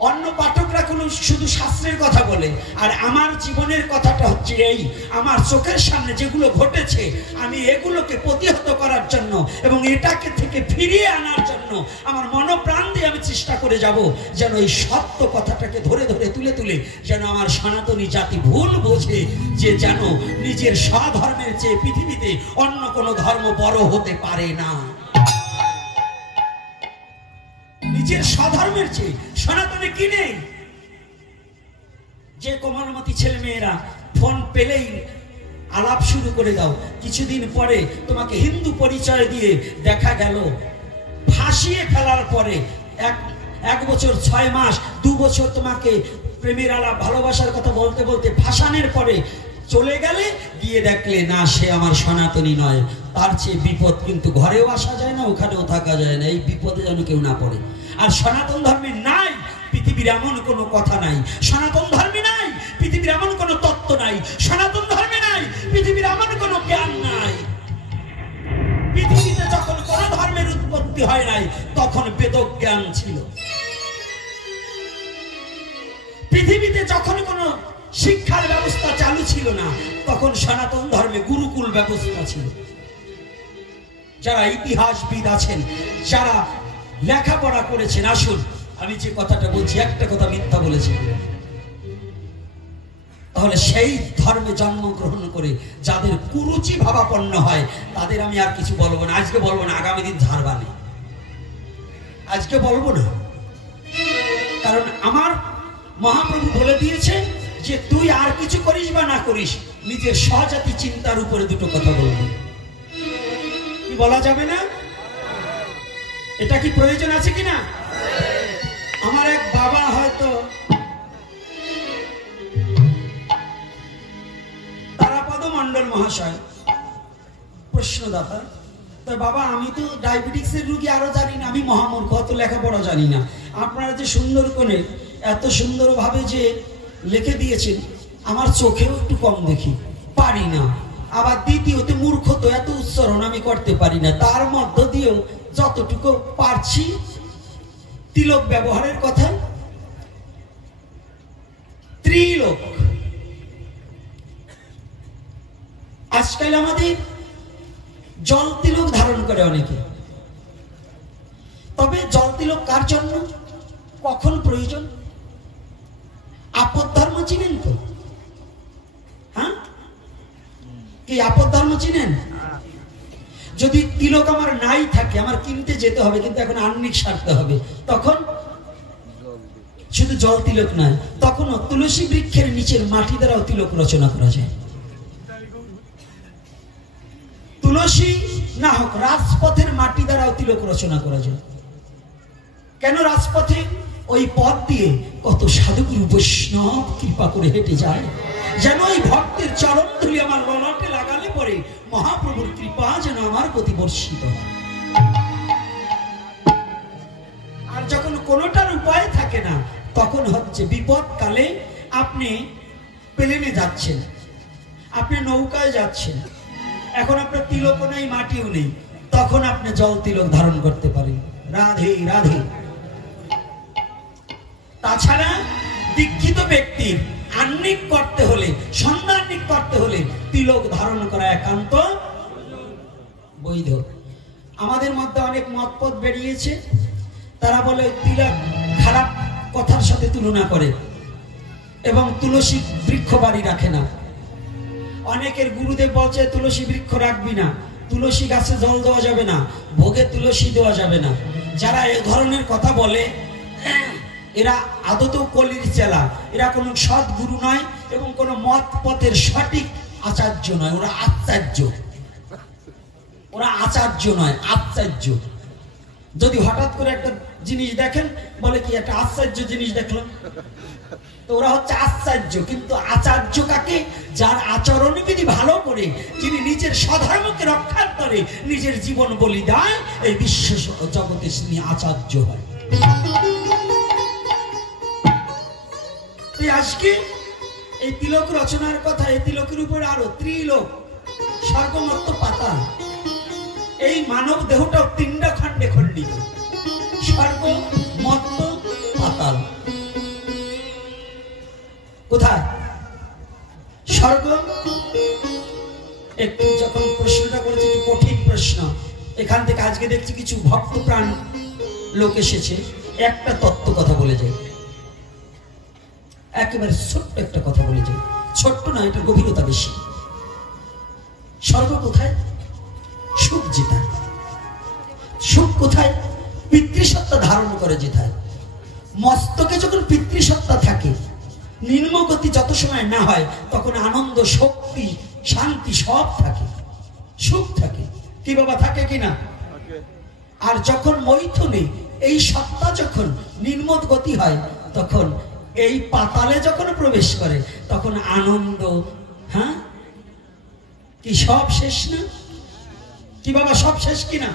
অন্য পাঠকরা কোনো শুধু শাস্ত্রের কথা বলে, আর আমার জীবনের কথাটা হচ্ছে এই, আমার চোখের সামনে যেগুলো ঘটেছে আমি এগুলোকে প্রতিহত করার জন্য এবং এটাকে থেকে ফিরিয়ে আনার জন্য আমার মনোপ্রাণ দিয়ে আমি চেষ্টা করে যাব, যেন এই সত্য কথাটাকে ধরে ধরে তুলে তুলে যেন আমার সনাতনী জাতি ভুল বোঝে যে যেন নিজের স্বধর্মের চেয়ে পৃথিবীতে অন্য কোনো ধর্ম বড় হতে পারে না। নিজের স্বধর্মের চেয়ে সনাতনে কি নেই? যে কোমলমতি ছেলে মেয়েরা ফোন পেলেই আলাপ শুরু করে দাও, কিছুদিন পরে তোমাকে হিন্দু পরিচয় দিয়ে দেখা গেল ফাঁসিয়ে ফেলার পরে 1 বছর 6 মাস 2 বছর তোমাকে প্রেমের আলাপ ভালোবাসার কথা বলতে বলতে ফাঁসানোর পরে চলে গেলে গিয়ে দেখলে না, সে আমার সনাতনী নয়। তার চেয়ে বিপদ কিন্তু ঘরেও আসা যায় না, ওখানেও থাকা যায় না। এই বিপদে যেন কেউ না পড়ে। আর সনাতন ধর্মে নাই পৃথিবীর এমন কোনো কথা নাই, সনাতন ধর্মে নাই পৃথিবীর এমন কোনো তত্ত্ব নাই, সনাতন ধর্মে নাই পৃথিবীর এমন কোনো জ্ঞান নাই। পৃথিবীতে যখন কোনো ধর্মের উৎপত্তি হয় নাই তখন বেদজ্ঞান ছিল। পৃথিবীতে যখন কোনো শিক্ষার ব্যবস্থা চালু ছিল না তখন সনাতন ধর্মে গুরুকুল ব্যবস্থা ছিল। যারা ইতিহাসবিদ আছেন, যারা লেখাপড়া করেছেন, আসুন আমি যে কথাটা বলছি একটা কথা মিথ্যা বলেছি, তাহলে সেই ধর্মে জন্মগ্রহণ করে যাদের কুরুচি ভাবাপন্ন হয় তাদের আমি আর কিছু বলবো না। আজকে বলবো না, আগামী দিন ঝাড়বানে, আজকে বলবো না। কারণ আমার মহাপ্রভু বলে দিয়েছে যে তুই আর কিছু করিস বা না করিস, নিজের স্বজাতি চিন্তার উপরে দুটো কথা বলবি। কি বলা যাবে না? এটা কি প্রয়োজন আছে কিনা? আমার এক বাবা হয়তো তারাপদ মন্ডল মহাশয় প্রশ্নদাতা, তো বাবা আমি তো ডায়াবেটিক্সের রোগী আরো জানি না, আমি মহামূর্খ, অত লেখাপড়া জানি না। আপনারা যে সুন্দর করে এত সুন্দরভাবে যে লিখে দিয়েছেন, আমার চোখেও একটু কম দেখি, পারি না। আবার দ্বিতীয়তে মূর্খ তো, এত উচ্চারণ আমি করতে পারি না। তার মধ্য দিয়েও যতটুকু পারছি তিলক ব্যবহারের কথা, ত্রিলোক। আজকাল আমাদের জল তিলক ধারণ করে অনেকে, তবে জল তিলক কার জন্য, কখন প্রয়োজন? আপদ ধর্ম চিনেন তো? হ্যাঁ, কি আপদ ধর্ম চিনেন? যদি তিলক আমার নাই থাকে, আমার কিনতে যেতে হবে, কিন্তু এখন আহ্নিক সারতে হবে, তখন শুধু জল তিলক নয়, তখনও তুলসী বৃক্ষের নিচের মাটি দ্বারাও তিলক রচনা করা যায়। তুলসী না হোক, রাজপথের মাটি দ্বারাও তিলক রচনা করা যায়। কেন রাজপথে? ওই পথ দিয়ে কত সাধুগুরু বৈষ্ণব কৃপা করে হেঁটে যায়, যেন ওই ভক্তের চরণ ধুলি আমার ললাটে লাগালে পরে মহাপ্রভুর কৃপা যেন আমার প্রতি বর্ষিত হয়। আর যখন কোনোটার উপায় থাকে না, তখন হচ্ছে বিপদ কালে আপনি প্লেনে যাচ্ছেন, আপনি নৌকায় যাচ্ছেন, এখন আপনার তিলকও নেই, মাটিও নেই, তখন আপনি জল তিলক ধারণ করতে পারেন, রাধে রাধে। তাছাড়া দীক্ষিত ব্যক্তির আহ্নিক করতে হলে, সন্ধানিক করতে হলে তিলক ধারণ করা একান্ত বৈধ। আমাদের মধ্যে অনেক মতপথ বেরিয়েছে, তারা বলে তিলক খারাপ কথার সাথে তুলনা করে এবং তুলসী বৃক্ষ বাড়ি রাখে না। অনেকের গুরুদেব বলছে তুলসী বৃক্ষ রাখবি না, তুলসী গাছে জল দেওয়া যাবে না, ভোগে তুলসী দেওয়া যাবে না। যারা এই ধরনের কথা বলে এরা আদতেও কলির চেলা, এরা কোনো সৎ গুরু নয় এবং কোনো মত পথের সঠিক আচার্য নয়, ওরা আচার্য, ওরা আচার্য নয়, আচার্য। যদি হঠাৎ করে একটা জিনিস দেখেন বলে কি একটা আশ্চর্য জিনিস দেখলাম, তো ওরা হচ্ছে আশ্চর্য। কিন্তু আচার্য কাকে? যার আচরণ বিধি ভালো করে, যিনি নিজের স্বধর্মকে রক্ষা করে, নিজের জীবন বলি দেয়, এই বিশ্ব জগতে তিনি আচার্য হয়। আজকে এই তিলক রচনার কথা, এই তিলকের উপরে আরো ত্রিলোক, স্বর্গমত্ত পাতাল, এই মানব দেহটাও তিনটা খণ্ডে খণ্ডিত, স্বর্গ মত্ত পাতাল। কোথায় স্বর্গ? একটু যখন প্রশ্নটা করেছে একটু কঠিন প্রশ্ন, এখান থেকে আজকে দেখছি কিছু ভক্ত প্রাণ লোক এসেছে, একটা তত্ত্ব কথা বলে যায়, একেবারে ছোট্ট একটা কথা বলে যায়, ছোট্ট না, এটা গভীরতা বেশি। স্বর্গ কোথায়? সুখ যেটায়। সুখ কোথায়? পিতৃসত্তা ধারণ করে যেটায়। মস্তকে যখন পিতৃসত্তা থাকে, নিম্নগতি যত সময় না হয়, তখন আনন্দ, শক্তি, শান্তি সব থাকে, সুখ থাকে। কি বাবা, থাকে কিনা? আর যখন মৈথুনে এই সত্তা যখন নির্মদ গতি হয়, তখন এই পাতালে যখন প্রবেশ করে, তখন আনন্দ, হ্যাঁ কি সব শেষ না? কি বাবা, সব শেষ কিনা?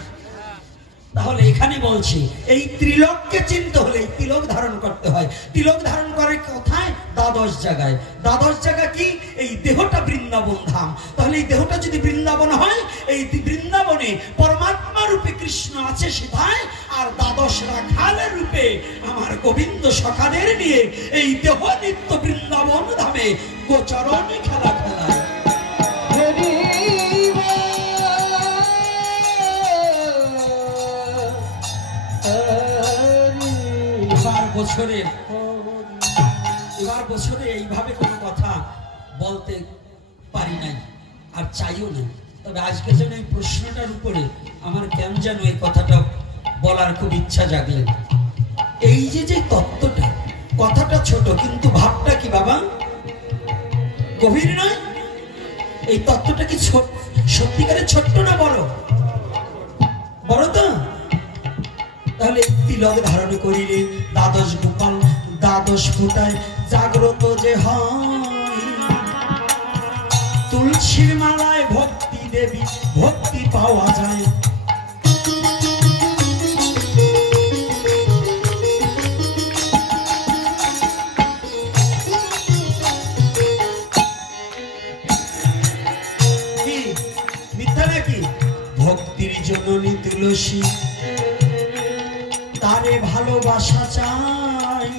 তাহলে এখানে বলছি এই ত্রিলোককে চিনতে হলে তিলক ধারণ করতে হয়। তিলক ধারণ করে কোথায়? দ্বাদশ জায়গায়। দ্বাদশ জায়গা কি? এই দেহটা বৃন্দাবন ধাম। তাহলে এই দেহটা যদি বৃন্দাবন হয়, এই বৃন্দাবনে পরমাত্মা রূপে কৃষ্ণ আছে সেটাই, আর দ্বাদশ রাখালের রূপে আমার গোবিন্দ সখাদের নিয়ে এই দেহ নিত্য বৃন্দাবন ধামে গোচরণে খেলা খেলায়। এবার বছরে এইভাবে কোনো কথা বলতে পারি নাই, আর চাইও না। তবে আজকে যেন এই প্রশ্নটার উপরে আমার কেন যেন এই কথাটা বলার খুব ইচ্ছা জাগলেন। এই যে যে তত্ত্বটা, কথাটা ছোট কিন্তু ভাবটা কি বাবা গভীর নয়? এই তত্ত্বটা কি সত্যিকারের ছোট্ট না বড়? বড় তো। তাহলে তিলক ধারণ করিলে দ্বাদশ গোপাল দ্বাদশ ফুটায় জাগ্রত যে হয়, তুলসীর মালায় ভক্তি দেবী ভক্তি পাওয়া যায়। কি মিথ্যা নাকি? ভক্তির জননী তুলসী, তারে ভালোবাসা চাই।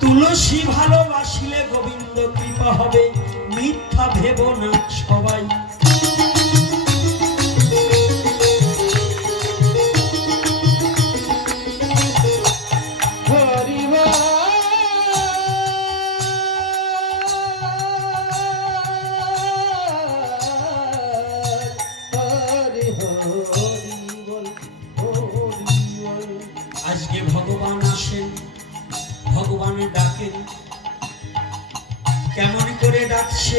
তুলসী ভালোবাসিলে গোবিন্দ কৃপা হবে, মিথ্যা ভেব না সবাই। আজকে ভগবান আসেন, ভগবানের ডাকেন, কেমন করে ডাকছে?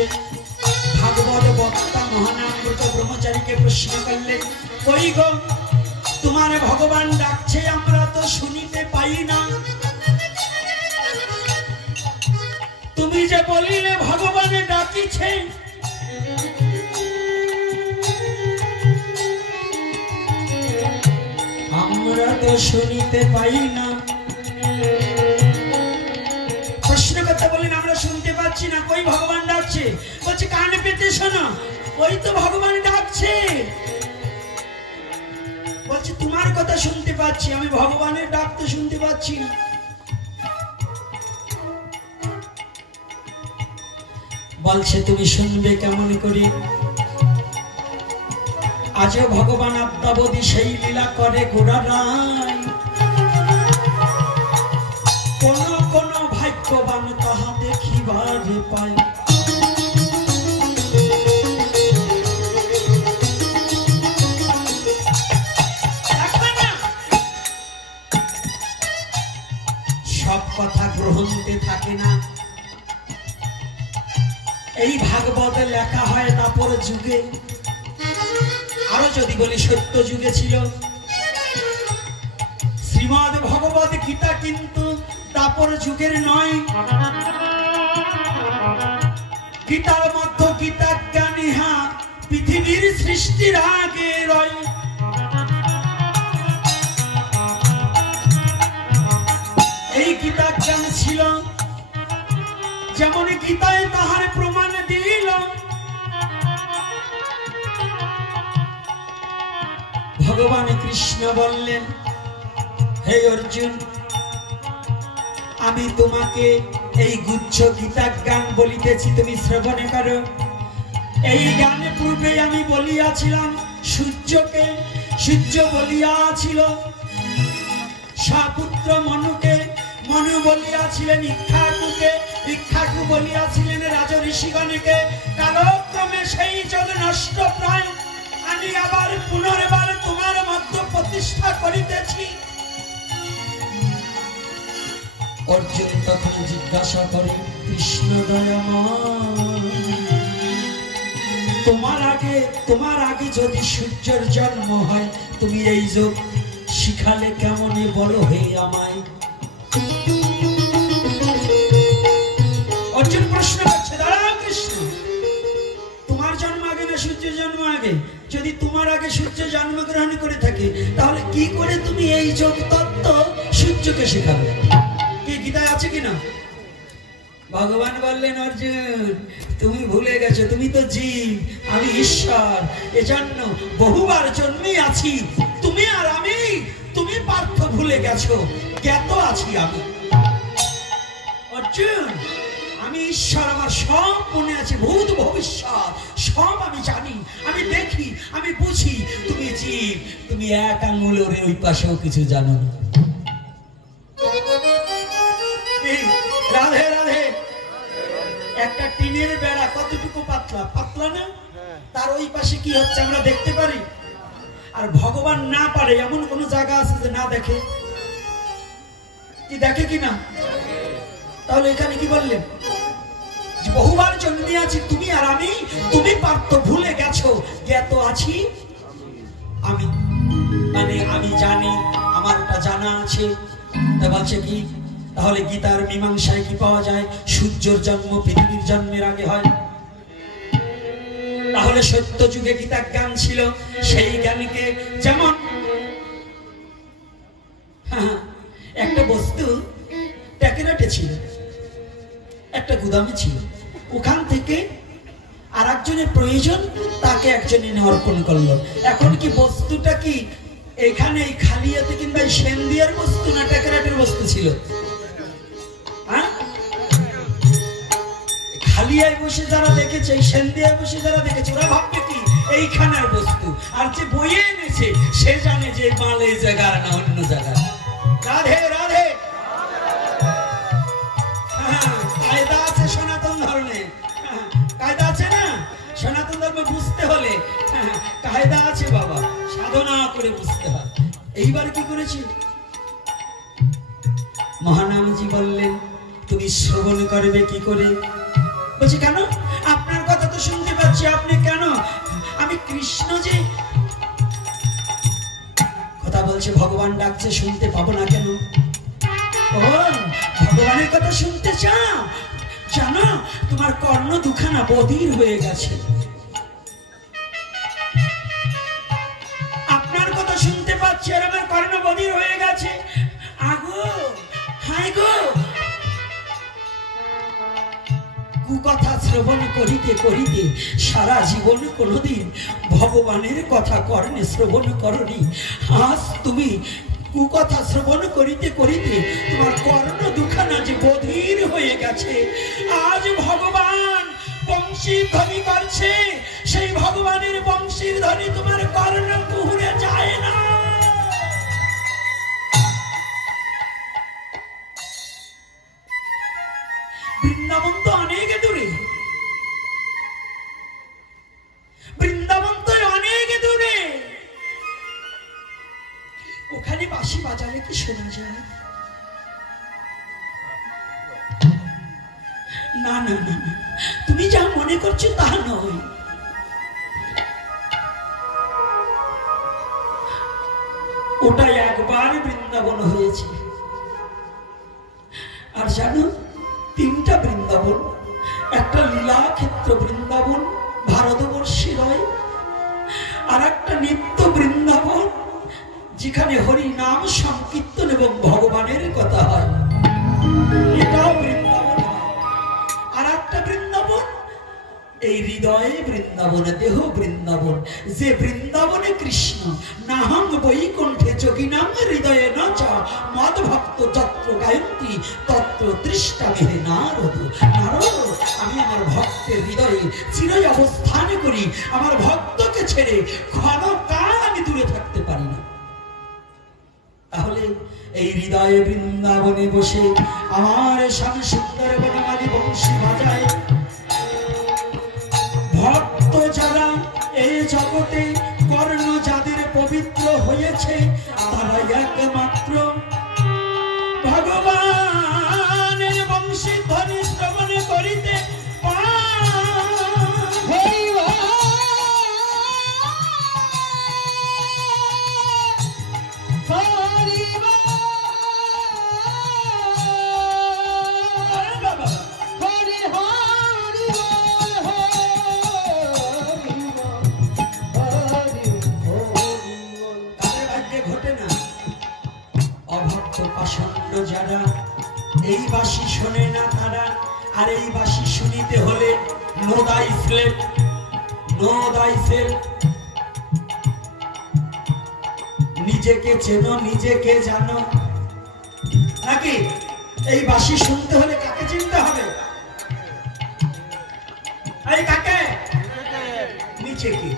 ভাগবত বক্তা মহানামৃত ব্রহ্মচারীকে প্রশ্ন করলেন, কই গো তোমার ভগবান ডাকছে, আমরা তো শুনিতে পাই না। তুমি যে বলিলে ভগবানে ডাকিছে, আমরা তো শুনিতে পাই না। প্রশ্ন করতে বলেন, আমরা শুনতে পাচ্ছি না, কই ভগবান ডাকছে? বলছে কান পেতে শোনো, ওই তো ভগবান ডাকছে। বলছে তোমার কথা শুনতে পাচ্ছি, আমি ভগবানের ডাক তো শুনতে পাচ্ছি না। বলছে তুমি শুনবে কেমন করে? আজও ভগবান আদ্যাবধি সেই লীলা করে গোড়ারায়। কোন কোন ভাগ্যবান তাহা দেখিবারে পায়। সব কথা গ্রহণতে থাকে না। এই ভাগবতে লেখা হয় তারপর যুগে, আরো যদি বলি সত্য যুগে ছিল। শ্রীমদ ভগবত গীতা কিন্তু তারপর যুগের নয়। গীতার মধ্যে গীতা জ্ঞান ইহা পৃথিবীর সৃষ্টির আগে রয়। এই গীতা জ্ঞান ছিল, যেমন গীতায় তাহার প্রমাণ দিল। ভগবান কৃষ্ণ বললেন, হে অর্জুন, আমি তোমাকে এই গুচ্ছ গীতা জ্ঞান বলিতেছি, তুমি শ্রবণ করো। এই জ্ঞানে পূর্বে আমি বলিয়াছিলাম সূর্যকে, সূর্য বলিয়াছিল সাপুত্র মনুকে, মনু বলিয়াছিলেন ইক্ষাকুকে, ইক্ষাকু বলিয়াছিলেন রাজঋষিগণকে। কালক্রমে সেই যোগ নষ্ট প্রায় আমি আবার পুনর্বার তোমার মধ্যে প্রতিষ্ঠা করিতেছি। অর্জুন তখন জিজ্ঞাসা করে, কৃষ্ণ দয়াময়, তোমার আগে যদি সূর্যের জন্ম হয়, তুমি এই যোগ শিখালে কেমনে বলো হে আমায়? অর্জুন প্রশ্ন করছে, দাঁড়াও কৃষ্ণ, তোমার জন্ম আগে না সূর্যের জন্ম আগে? যদি তোমার আগে সূর্য জন্মগ্রহণ করে থাকে, তাহলে কি করে তুমি এই যোগ তত্ত্ব সূর্যকে শেখাবে? কি গীতায় আছে কিনা? ভগবান বললেন, অর্জুন তুমি ভুলে গেছো, তুমি তো জীব, আমি ঈশ্বর, এজন্য বহুবার জন্মে আছি। তুমি আর আমি, তুমি পার্থ ভুলে গেছো, জ্ঞাত আছি আমি। অর্জুন, আমি ঈশ্বর, আমার সব মনে আছে, ভূত ভবিষ্যৎ সব আমি জানি, আমি দেখি, আমি বুঝি। তুমি জীব, তুমি এক আঙুলের ওই পাশেও কিছু জানো না। রাধে রাধে। একটা টিনের বেড়া কতটুকু পাতলা, পাতলা না? তার ওই পাশে কি হচ্ছে আমরা দেখতে পারি। আর ভগবান না পারে এমন কোন জায়গা আছে যে না দেখে? কি দেখে কিনা? তাহলে এখানে কি বললেন? বহুবার জন্মে আছি তুমি আর আমি, তুমি পার্থ ভুলে গেছো, জ্ঞাত আছি আমি। মানে আমি জানি, আমার ওটা জানা আছে। তা বলছে কি, তাহলে গীতার মীমাংসায় কি পাওয়া যায়? সূর্যের জন্ম পৃথিবীর জন্মের আগে হয়। তাহলে সত্য যুগে গীতা জ্ঞান ছিল, সেই জ্ঞানকে যেমন একটা বস্তু ট্যাকেরাটে ছিল, একটা গুদামে ছিল, ওখান থেকে আর একজনের প্রয়োজন, তাকে একজন এনে অর্পণ করলো। এখন কি বস্তুটা কি এখানে এই খালিয়াতে কিংবা সেন্দিয়ার বস্তু না ট্যাকেরাটের বস্তু ছিল? খালিয়ায় বসে যারা দেখেছে, এই সেন্দিয়ায় বসে যারা দেখেছে, ওরা ভাববে কি এইখানের বস্তু। আর যে বইয়ে এনেছে সে জানে যে মাল এই জায়গার না অন্য জায়গায়। রাধে রাধে। কায়দা আছে সনাতন ধর্মে, কায়দা আছে না? সনাতন ধর্ম বুঝতে হলে কায়দা আছে বাবা, সাধনা করে বুঝতে হয়। এইবার কি করেছি? মহানামজি বললেন, তুমি শ্রবণ করবে কি করে? বলছি কেন? আপনার কথা তো শুনতে পাচ্ছি, আপনি কেন? আমি কৃষ্ণ যে কথা ভগবান ডাকছে, শুনতে পাবো না কেন? ও ভগবানের কথা শুনতে চাও? জানো তোমার কর্ণ দুখানা বধির হয়ে গেছে। আপনার কথা শুনতে পাচ্ছি আর আমার কর্ণ বধির হয়ে গেছে। আগো হাই গো, কুকথা শ্রবণ করিতে করিতে সারা জীবন কোনোদিন ভগবানের কথা কর্ণে শ্রবণ করনি। আজ তুমি কুকথা শ্রবণ করিতে করিতে তোমার কর্ণ দুখানা যে বধির হয়ে গেছে। আজ ভগবান বংশী ধ্বনি করছে, সেই ভগবানের বংশীর ধ্বনি তোমার কর্ণ কুহুরে যায় না। বৃন্দাবন তো অনেক দূরে, বৃন্দাবন তো অনেক দূরে। ওখানে বাঁশি বাজালে কি শোনা যায়? না না না না, তুমি যা মনে করছো তা নয়। ওটা একবার বৃন্দাবন হয়েছে। আর জানো, তিনটা বৃন্দাবন। একটা লীলা ক্ষেত্র বৃন্দাবন, ভারতবর্ষে নয়। আর একটা নিত্য বৃন্দাবন, যেখানে হরি নাম সংকীর্তন এবং ভগবানের কথা হয়, এটাও বৃন্দাবন। আর একটা বৃন্দাবন এই হৃদয়ে বৃন্দাবন, দেহ বৃন্দাবন। যে বৃন্দাবনে কৃষ্ণ নাহং বৈকুণ্ঠে যোগিনাং হৃদয়ে ন চ মদ ভক্ত যত্র গায়ন্তি তত্র তৃষ্টা মেহে নারদ। নারদ, আমি আমার ভক্তের হৃদয়ে চিরই অবস্থান করি। আমার ভক্তকে ছেড়ে ক্ষণকাল আমি দূরে থাকতে পারি না। তাহলে এই হৃদয়ে বৃন্দাবনে বসে আমার স্বামী সুন্দর বনমালী বংশী বাজায়। ভক্ত যারা এই জগতে কর্ণ যাদের পবিত্র হয়েছে, তারা একমাত্র ভগবানের বংশী ধ্বনি শ্রবণ করিতে যারা এই বাঁশি শোনে না তারা। আর এই বাঁশি শুনিতে হলে নো দাই সেলফ, নো দাই সেলফ। নিজেকে চেনো, নিজেকে জানো। নাকি এই বাঁশি শুনতে হলে কাকে চিনতে হবে? এই কাকে? নিজেকে।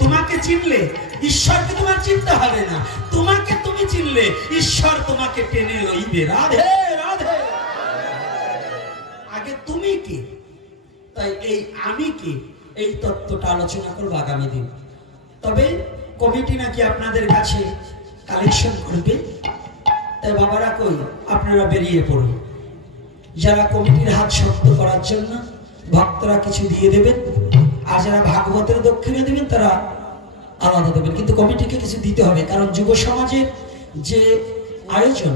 তোমাকে চিনলে ঈশ্বরকে তোমার চিনতে হবে না। তোমাকে তুমি চিনলে ঈশ্বর তোমাকে টেনে লইবে। রাধে রাধে। আগে তুমি কে, তাই এই আমি কে, এই তত্ত্বটা আলোচনা করবো আগামী দিন। তবে কমিটি নাকি আপনাদের কাছে কালেকশন করবে। তাই বাবারা কই, আপনারা বেরিয়ে পড়ুন। যারা কমিটির হাত শক্ত করার জন্য ভক্তরা কিছু দিয়ে দেবেন, আর যারা ভাগবতের দক্ষিণে দেবেন তারা আলাদা দেবেন। কিন্তু কমিটিকে কিছু দিতে হবে, কারণ যুব সমাজের যে আয়োজন